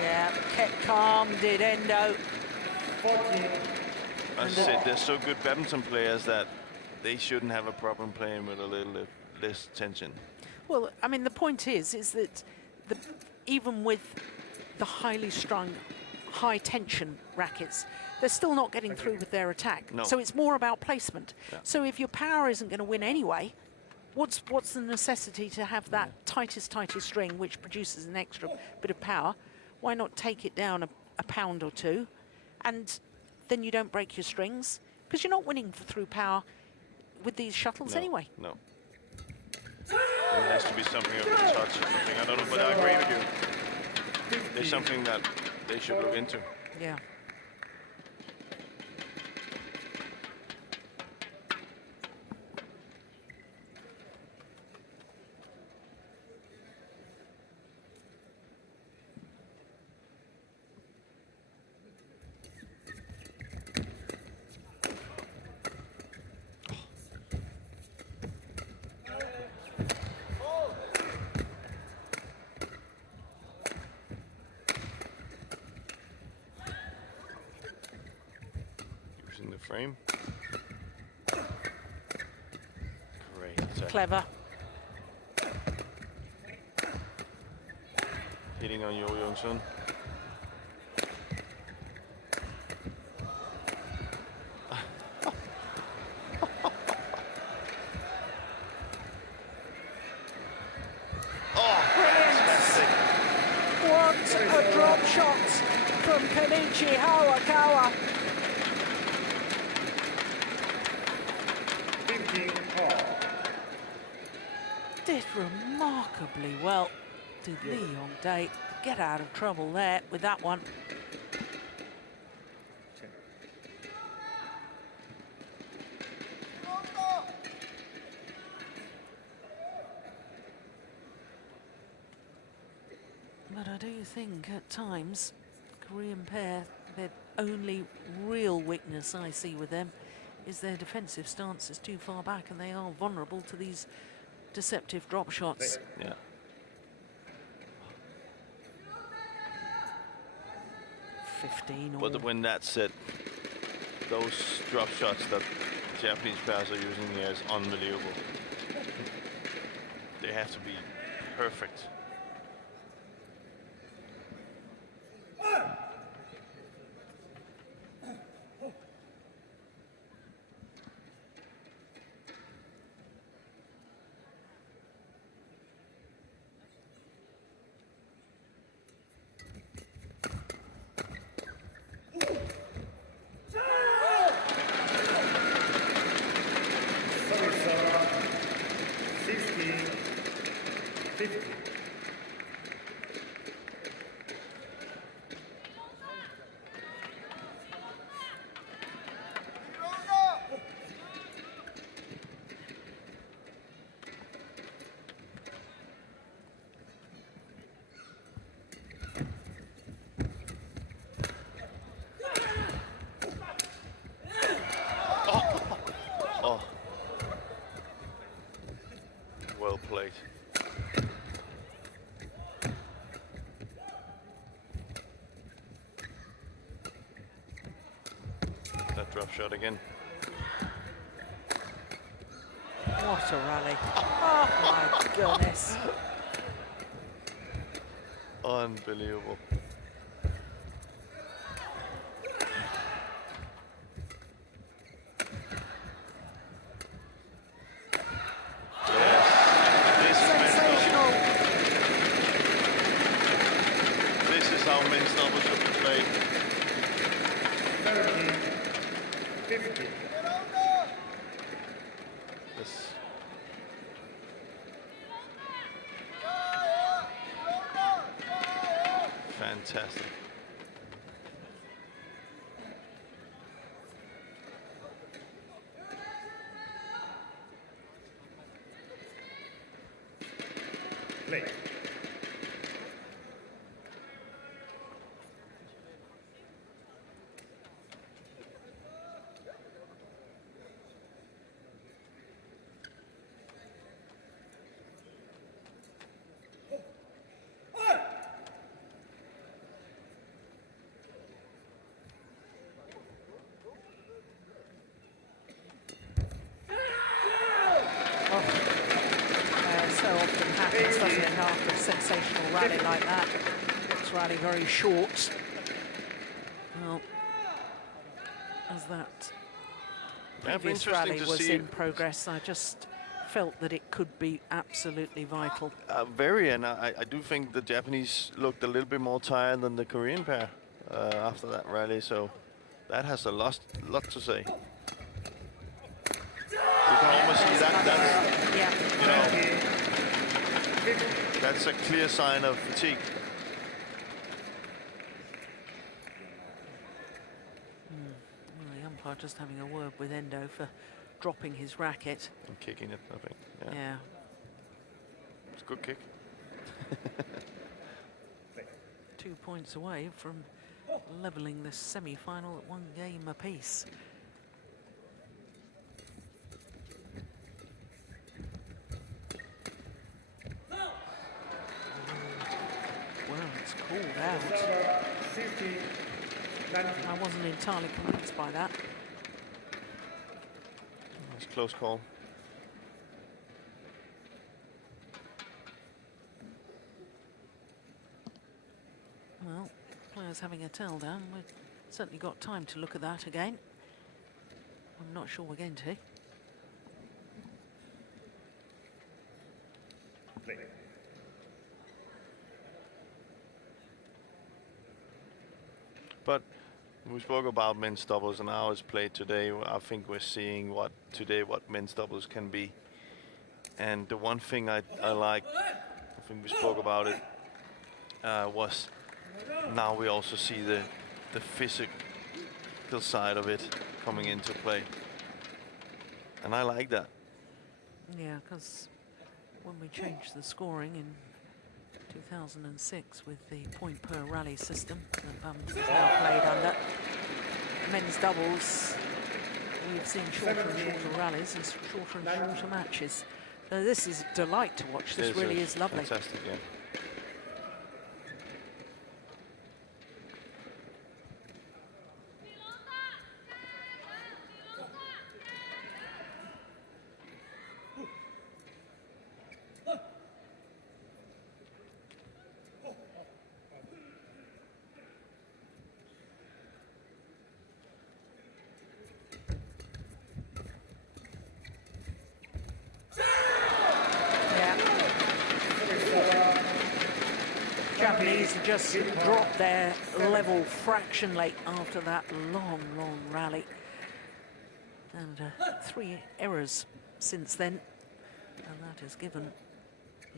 Yeah, kept calm, did Endo. 14. I said they're so good badminton players that they shouldn't have a problem playing with a little less tension. Well, I mean, the point is that even with the highly strung, high tension rackets, they're still not getting through with their attack. No. So it's more about placement. Yeah. So if your power isn't going to win anyway, what's the necessity to have that tightest string, which produces an extra bit of power? Why not take it down a pound or two, and then you don't break your strings, because you're not winning through power with these shuttles No, anyway. No. There has to be something of a touch or something. I don't know, but I agree with you. There's something that they should look into. Yeah. Using the frame. Great attack. Clever. Hitting on Young-sun. What a drop shot from K.Hayakawa. 15 all. Did remarkably well. Did Lee Yong Dae get out of trouble there with that one. But I do think at times, Korean pair, the only real weakness I see with them is their defensive stance is too far back, and they are vulnerable to these deceptive drop shots. Yeah. But when that's said, those drop shots that Japanese players are using here is unbelievable. They have to be perfect. Well played. That drop shot again. What a rally. Oh my goodness. Unbelievable. Fantastic. Play. So often happens, doesn't it, after a sensational rally like that? It's rally very short. Well, as that previous rally was in progress, I just felt that it could be absolutely vital. Very, and I do think the Japanese looked a little bit more tired than the Korean pair after that rally, so that has a lot to say. You can almost see that. Yeah. You know, that's a clear sign of fatigue. Well, the umpire just having a word with Endo for dropping his racket. And kicking it, I think. Yeah. It's a good kick. 2 points away from leveling the semi-final at 1 game apiece. Called out. I wasn't entirely convinced by that. It's a close call. Well, players having a tell down. We've certainly got time to look at that again. I'm not sure we're going to. Play. But we spoke about men's doubles and how it's played today. I think we're seeing what men's doubles can be. And the one thing I like, I think we spoke about it, was now we also see the physical side of it coming into play. And I like that. Yeah, because when we changed the scoring in 2006 with the point per rally system that is now played under men's doubles, we we've seen shorter and shorter rallies and shorter and shorter matches. So this is a delight to watch. This really is lovely. Fantastic game. Japanese just dropped their level fractionally after that long, long rally. And 3 errors since then. And that has given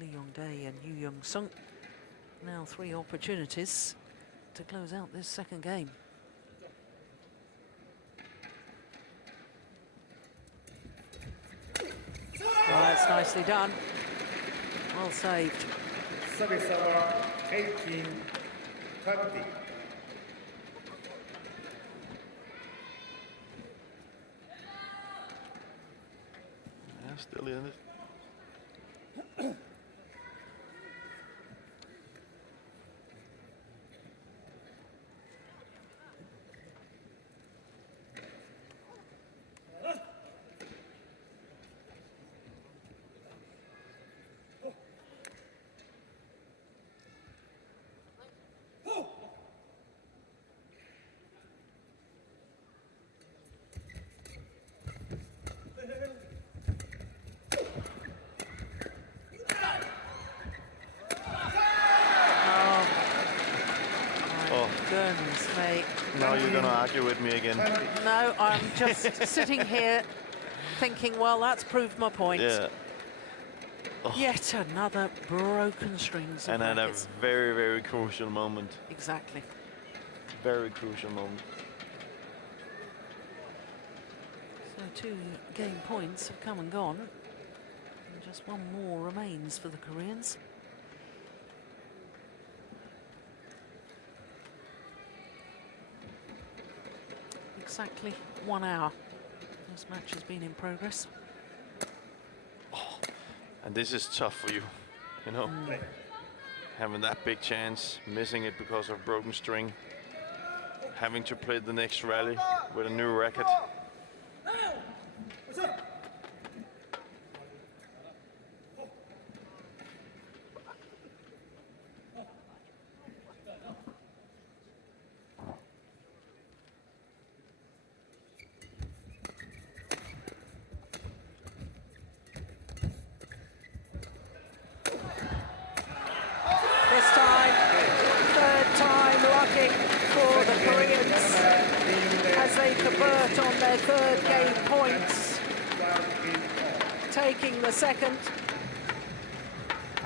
Lee Yong-dae and Yoo-Young-sung now 3 opportunities to close out this second game. Oh, that's nicely done. Well saved. Service over 18-20. Yeah, still in it. Goodness me. Now you're going to argue with me again. No, I'm just sitting here thinking, well, that's proved my point. Yeah. Oh. Yet another broken strings of And at a rackets. very, very crucial moment. Exactly. Very crucial moment. So 2 game points have come and gone. And just 1 more remains for the Koreans. Exactly 1 hour. This match has been in progress. Oh, and this is tough for you, you know, having that big chance, missing it because of broken string, having to play the next rally with a new racket. On their 3rd game points, taking the 2nd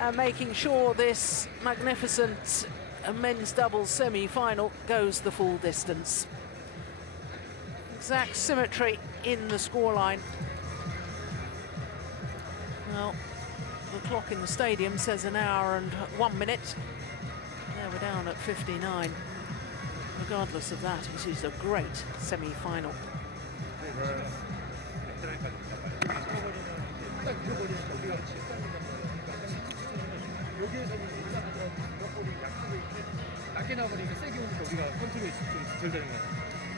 and making sure this magnificent men's doubles semi-final goes the full distance. Exact symmetry in the scoreline. Well, the clock in the stadium says 1 hour and 1 minute. There we're down at 59. Regardless of that, it is a great semi-final. 낮게 나와버리니까 세게 오니까 우리가 컨트롤이 좀 덜 되는 거 같아.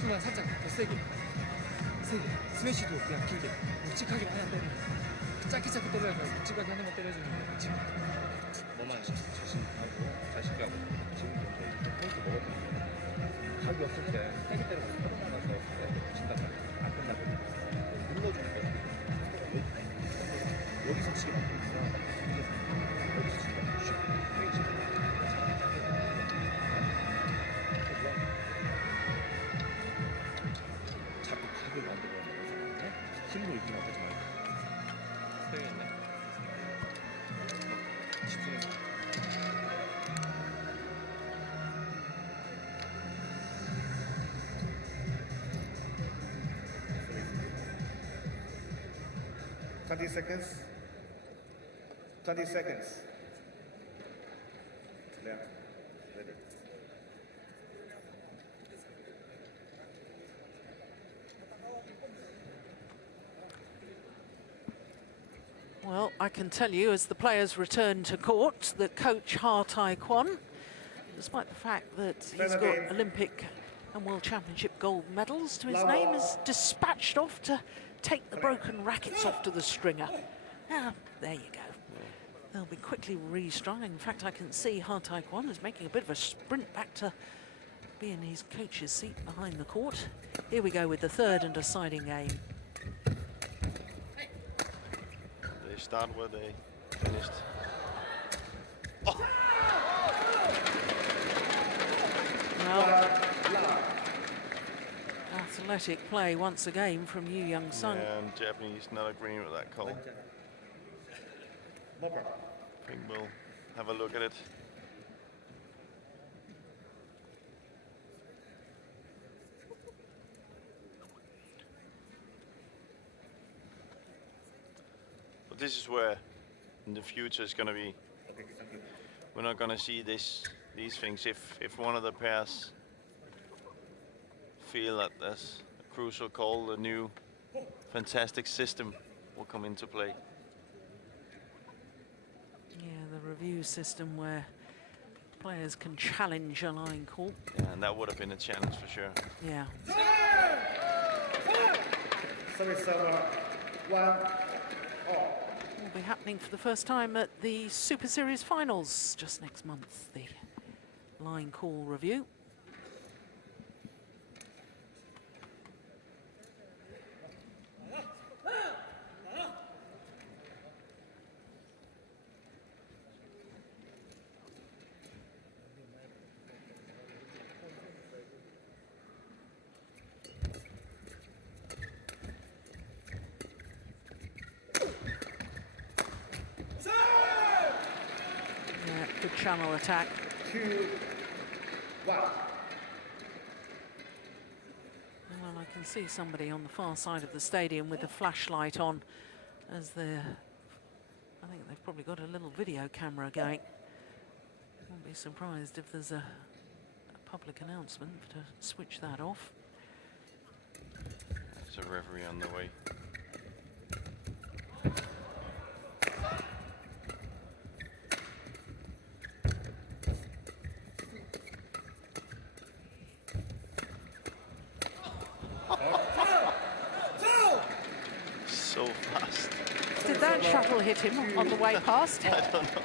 좀만 살짝 더 세게. 스매시도 그냥 길게. 묵직하게 하나 때리는 거. 짧게 때려야 돼. 묵직하게 하나만 때려주는 거. 지금 너만 자신하고 자신감고 지금 포인트 먹었는데 각이 없을 때 세게 때려서 서로 나가서 진단 말이야. 안 끝나거든. 눌러주는 거야. 여기서 치기 맞고 있어. 여기서 치기 맞고 있어. 자꾸 각을 만들어내는 힘으로 이렇게 나오지 말고. 세겠네. 집중해서. $20 seconds. 20 seconds. Yeah. Ready. I can tell you as the players return to court that coach Ha-Tai-Kwon, despite the fact that he's got Olympic and World Championship gold medals to his name, is dispatched off to take the broken rackets off to the stringer. Ah, there you go. They'll be quickly restrung. In fact, I can see Ha-Tai-Kwon is making a bit of a sprint back to be in his coach's seat behind the court. Here we go with the third and deciding game. They start where they finished. Oh. Well, athletic play once again from Young-sung. Yeah, and Japanese not agreeing with that call. I think we'll have a look at it. But this is where in the future it's going to be. We're not going to see these things if one of the pairs feel that there's a crucial call, the new fantastic system will come into play. Yeah, the review system where players can challenge a line call. Yeah, and that would have been a challenge for sure. Yeah. Service server 1-all. Will be happening for the first time at the Super Series Finals just next month, the line call review. Good channel attack. 2-1. Well, I can see somebody on the far side of the stadium with a flashlight on as they're, I think they've probably got a little video camera going. Won't be surprised if there's a public announcement to switch that off. There's a referee on the way. So fast. Did that shuttle hit him on the way past? I don't know.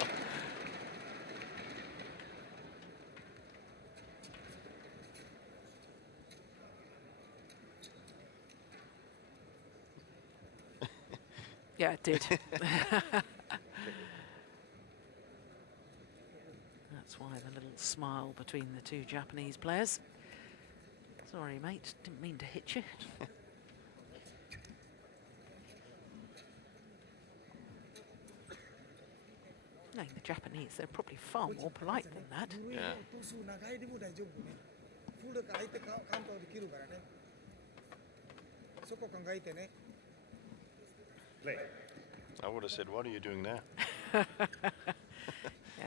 Yeah, it did. That's why the little smile between the two Japanese players. Sorry, mate, didn't mean to hit you. No, the Japanese, they're probably far more polite than that. Yeah. Play. I would have said, what are you doing there? Yeah,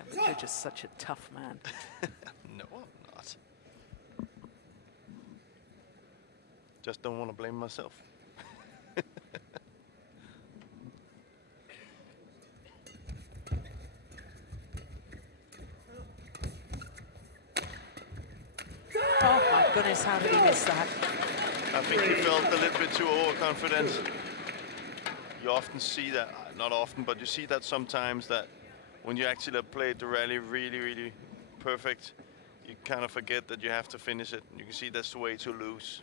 but you're just such a tough man. No, I'm not. Just don't want to blame myself. Oh my goodness, how did he miss that? I think he felt a little bit too overconfident. You often see that, not often, but you see that sometimes, that when you actually play the rally really, really perfect, you kind of forget that you have to finish it. You can see that's way too loose.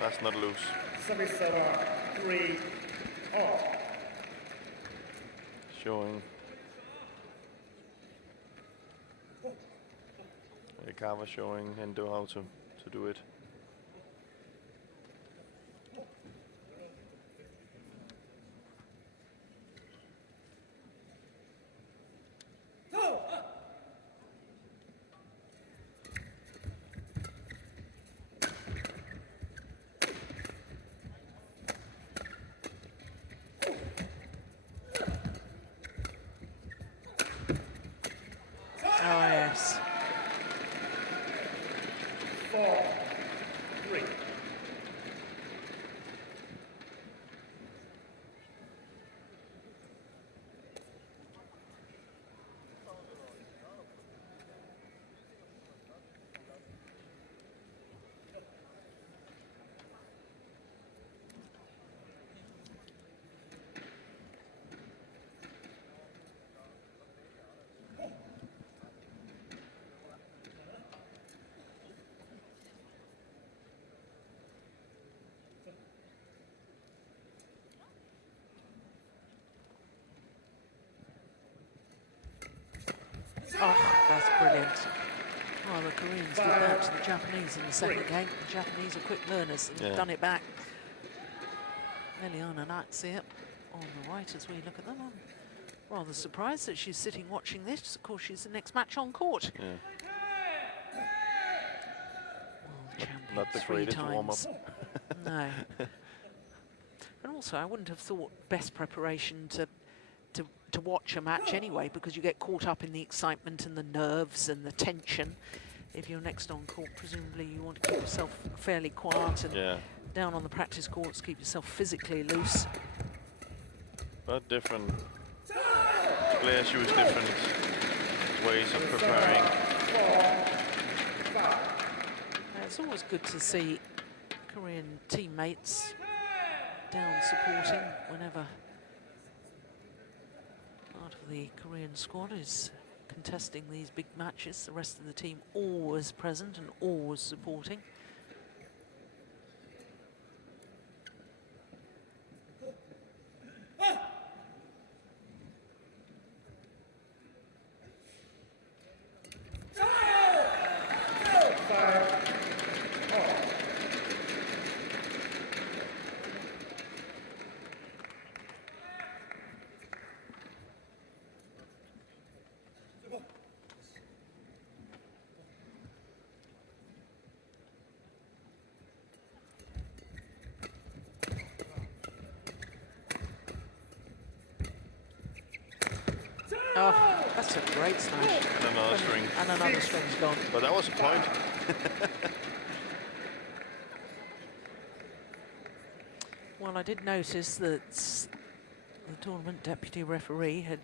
That's not loose. Service server 3-all. Showing. Hiroyuki showing H.Endo how to do it. 4-3. Oh, that's brilliant. Oh, the Koreans did that to the Japanese in the second game. The Japanese are quick learners and have done it back. Eliana Natsia on the right as we look at them. I'm rather surprised that she's sitting watching this. Of course, she's the next match on court. Yeah. World champion Not the 3 greatest times. warm-up. No. And also, I wouldn't have thought best preparation to watch a match anyway, because you get caught up in the excitement and the nerves and the tension. If you're next on court, presumably you want to keep yourself fairly quiet and down on the practice courts, keep yourself physically loose. But different players use different ways of preparing. It's always good to see Korean teammates down supporting whenever part of the Korean squad is contesting these big matches. The rest of the team always present and always supporting. Oh, that's a great smash. And another string. And another string's gone. But that was a point. Well, I did notice that the tournament deputy referee had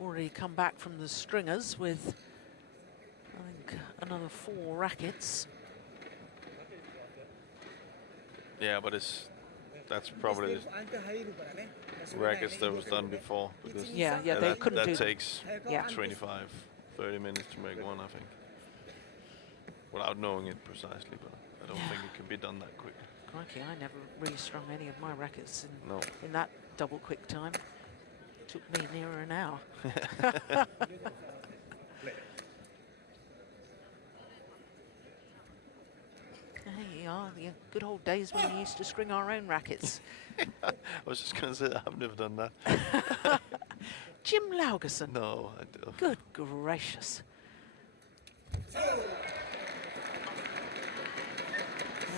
already come back from the stringers with, I think, another 4 rackets. Yeah, but that's probably the rackets that was done before, because Yeah, they couldn't do that takes Yeah. 25, 30 minutes to make one, I think. Without knowing it precisely, but I don't think it can be done that quick. Crikey, I never really strung any of my rackets No. in that double quick time. Took me nearer an hour. Hey, the good old days when we used to string our own rackets. I was just going to say, I've never done that. Jim Laugerson. No, I do. Good gracious.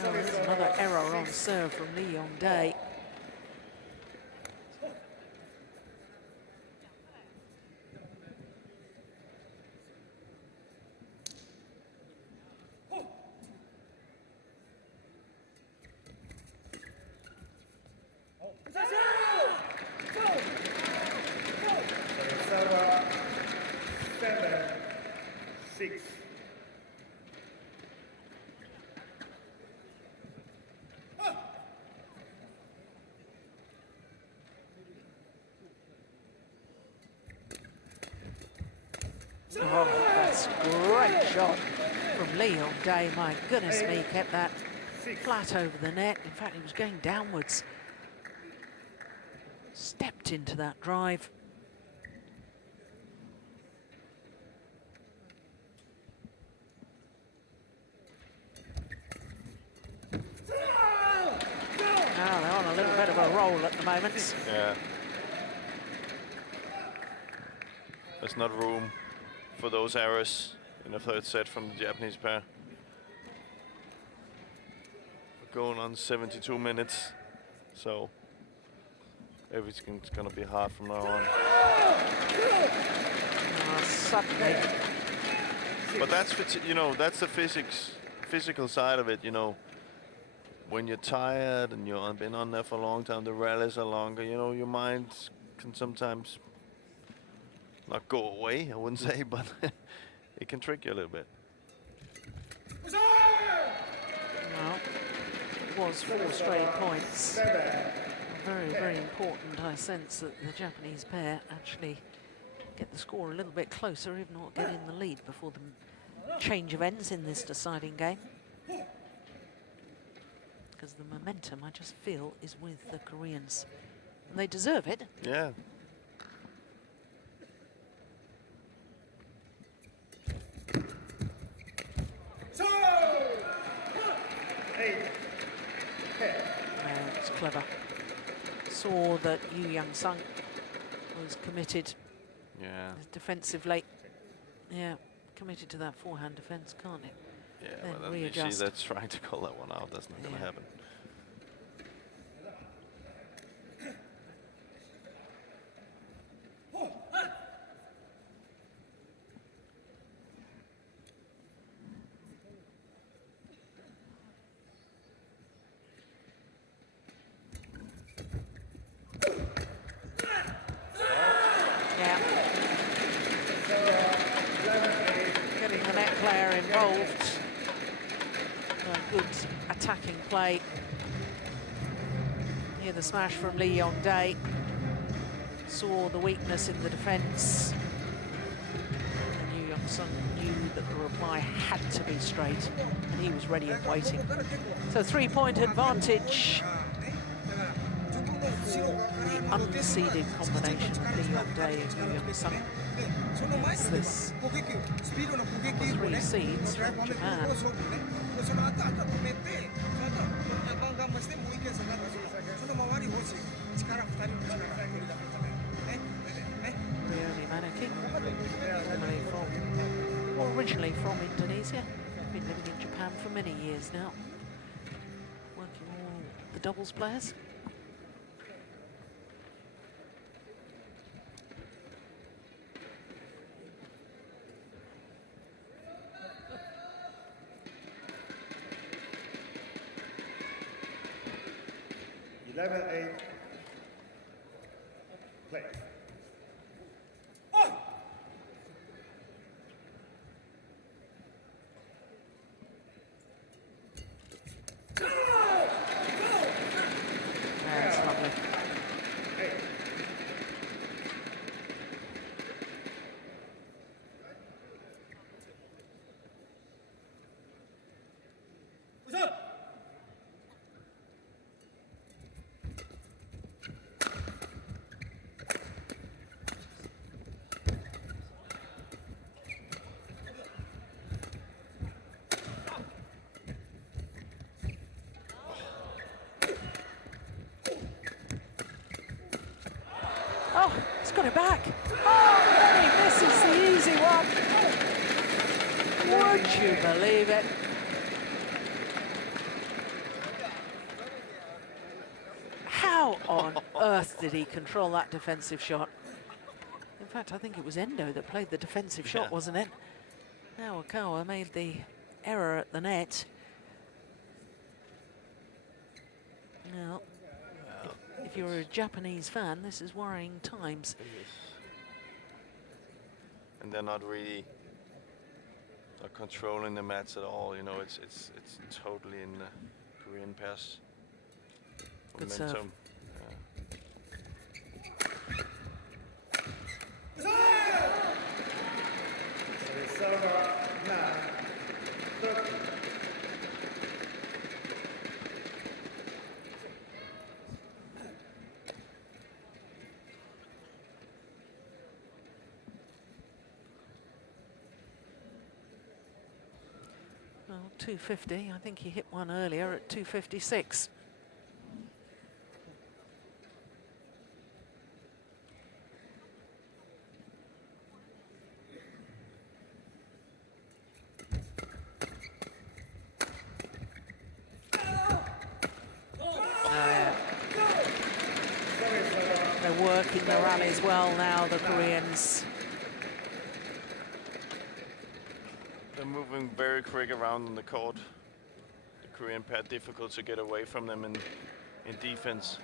Now there's another error on serve from Lee Yong Dae. Server 7-6. Oh, that's a great shot from Lee Yong Dae. My goodness me, kept that flat over the net. In fact, he was going downwards. Stepped into that drive. Now they're on a little bit of a roll at the moment. Yeah. There's not room for those errors in the third set from the Japanese pair. We're going on 72 minutes, so everything's gonna be hard from now on. Suddenly. But that's, you know, that's the physics physical side of it, you know, when you're tired and you've been on there for a long time, the rallies are longer, you know, your mind can sometimes not go away, I wouldn't say, but it can trick you a little bit. Well, it was 4 straight points. Very, very important, I sense, that the Japanese pair actually get the score a little bit closer, if not get in the lead before the change of ends in this deciding game. Because the momentum, I just feel, is with the Koreans. And they deserve it. Yeah. It's clever. Saw that Young was committed defensively. Yeah, committed to that forehand defense, can't it? Yeah, then but then you see that's trying to call that one out. That's not going to happen. Play. Here the smash from Lee Yong-dae. Saw the weakness in the defence. And Yu Young-sung knew that the reply had to be straight, and he was ready and waiting. So 3-point advantage for the unseeded combination of Lee Yong-dae and Yu Young-sung. It's this number 3 seeds from Japan. Originally from Indonesia, been living in Japan for many years now, working all the doubles players. Play. That's lovely. Oh, he's got it back. Oh, then he misses the easy one. Would you believe it? How on earth did he control that defensive shot? In fact, I think it was Endo that played the defensive shot, wasn't it? Hayakawa made the error at the net. Now, if you're a Japanese fan, this is worrying times. And they're not really controlling the match at all. You know, it's totally in the Korean pass. Good serve. Well, 250. I think he hit one earlier at 256. They're working the rallies well now, the Koreans. They're moving very quick around on the court. Korean pair difficult to get away from them in defense.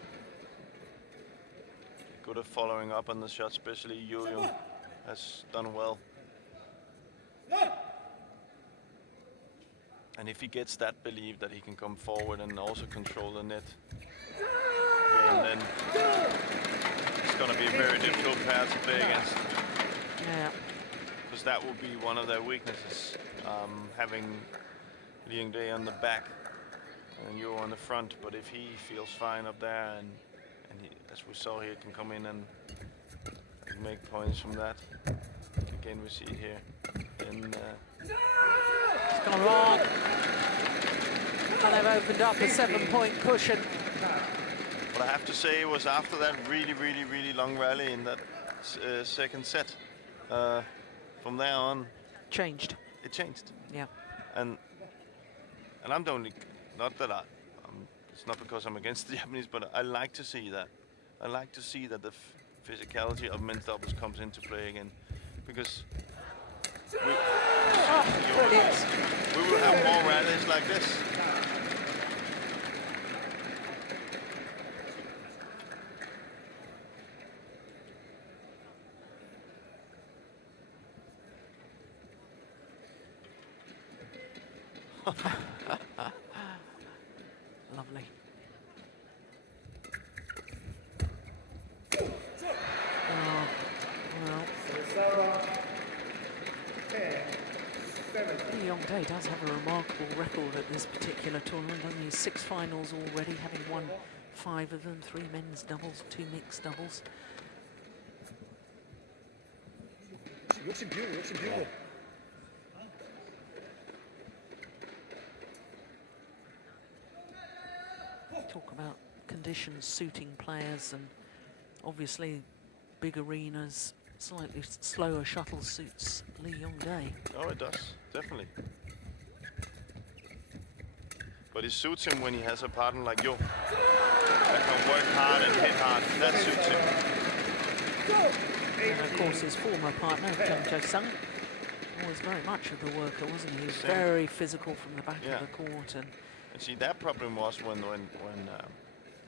Good at following up on the shot, especially Yong has done well. And if he gets that belief that he can come forward and also control the net game, then it's going to be a very difficult pair to play against. Yeah. Because that will be one of their weaknesses, having Yeon on the back and you on the front. But if he feels fine up there and he, as we saw here, can come in and make points from that. Again, we see here. And it's gone long. And they've opened up a 7-point cushion. but I have to say it was after that really long rally in that second set. From there on, Changed. it changed. Yeah. And I'm the only, not that it's not because I'm against the Japanese, but I like to see that. I like to see that the physicality of men's doubles comes into play again, because Brilliant. we will have more rallies like this. Lovely. Yong does have a remarkable record at this particular tournament, doesn't he? 6 finals already, having won 5 of them, 3 men's doubles, 2 mixed doubles. 욕심 비우고. Talk about conditions suiting players, and obviously big arenas, slightly slower shuttle suits Lee Yong-dae. Oh, it does, definitely. But it suits him when he has a partner like Yo that can work hard and hit hard. That suits him. And of course his former partner, Seong, was very much of the worker, wasn't he? He was very physical from the back of the court. And see, that problem was when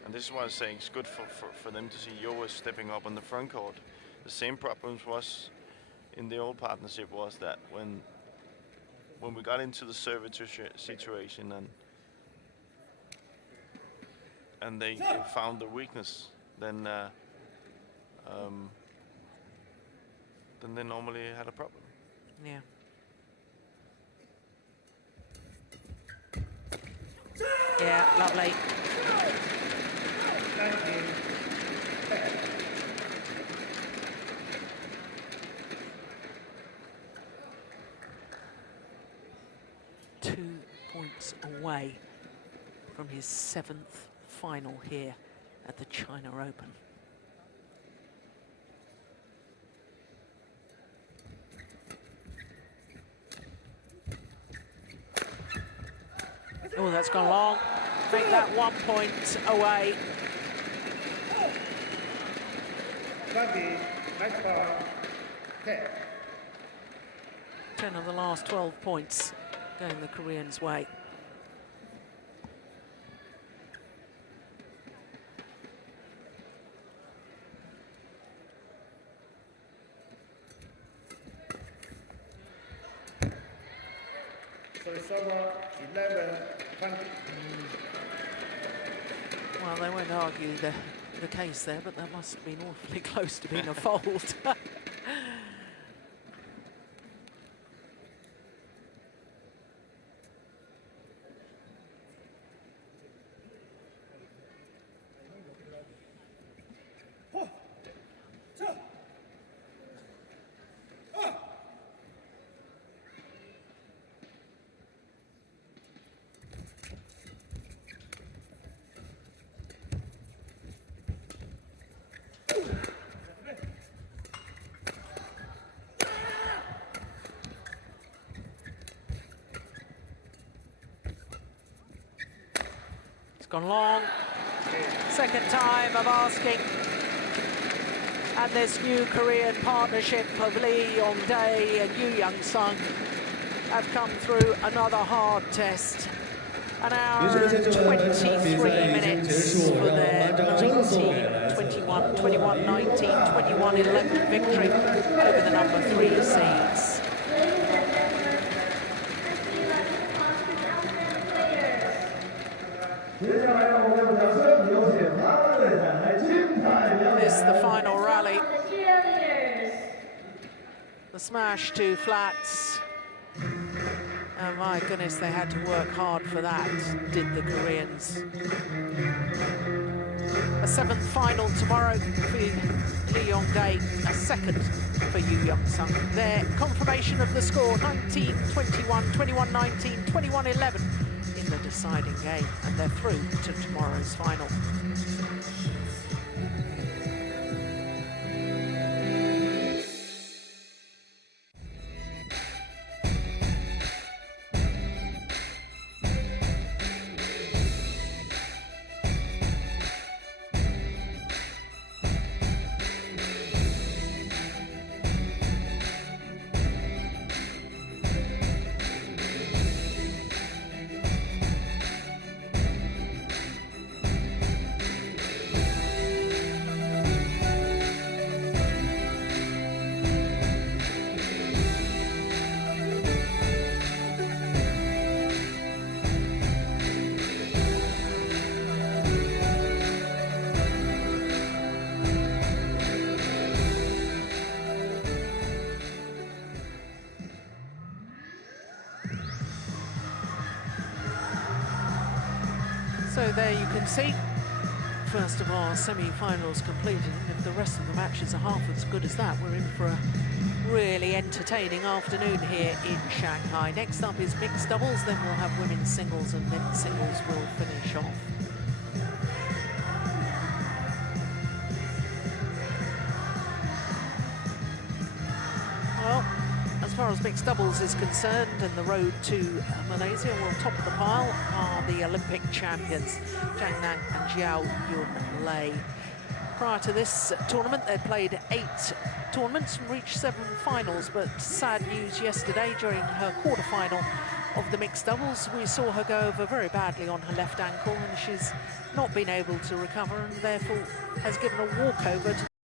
and this is why I was saying it's good for them to see Yo stepping up on the front court. The same problems was in the old partnership was that when we got into the servitor situation and they found the weakness, then they normally had a problem. yeah. Yeah, lovely. Thank you. 2 points away from his 7th final here at the China Open. Oh, that's gone long. Make that 1 point away. 20, match point, 10. 10 of the last 12 points going the Koreans' way. So it's over 11, 20. Well, they won't argue the case there, but that must have been awfully close to being a fold. Gone long. Second time of asking. And this new Korean partnership of Lee Yong-dae and Yoo Young-sung have come through another hard test. An hour and 23 minutes for their 19, 21, 21, 19, 21, 11 victory over the number 3 seeds. This is the final rally. The smash to flats. Oh my goodness, they had to work hard for that, did the Koreans. A 7th final tomorrow for Lee Yong-dae, a 2nd for Yoo Young-sung. Their confirmation of the score, 19-21, 21-19, 21-11 in the deciding game, and they're through to tomorrow's final. So there you can see, first of our semi-finals completed, and if the rest of the matches are half as good as that, we're in for a really entertaining afternoon here in Shanghai. Next up is mixed doubles, then we'll have women's singles, and men's singles will finish off. Well, as far as mixed doubles is concerned, and the road to Malaysia, well, top of the pile are the Olympic champions, Zhang Nan and Zhao Yun Lei. Prior to this tournament, they'd played 8 tournaments and reached 7 finals, but sad news yesterday during her quarterfinal of the mixed doubles, we saw her go over very badly on her left ankle, and she's not been able to recover, and therefore has given a walkover to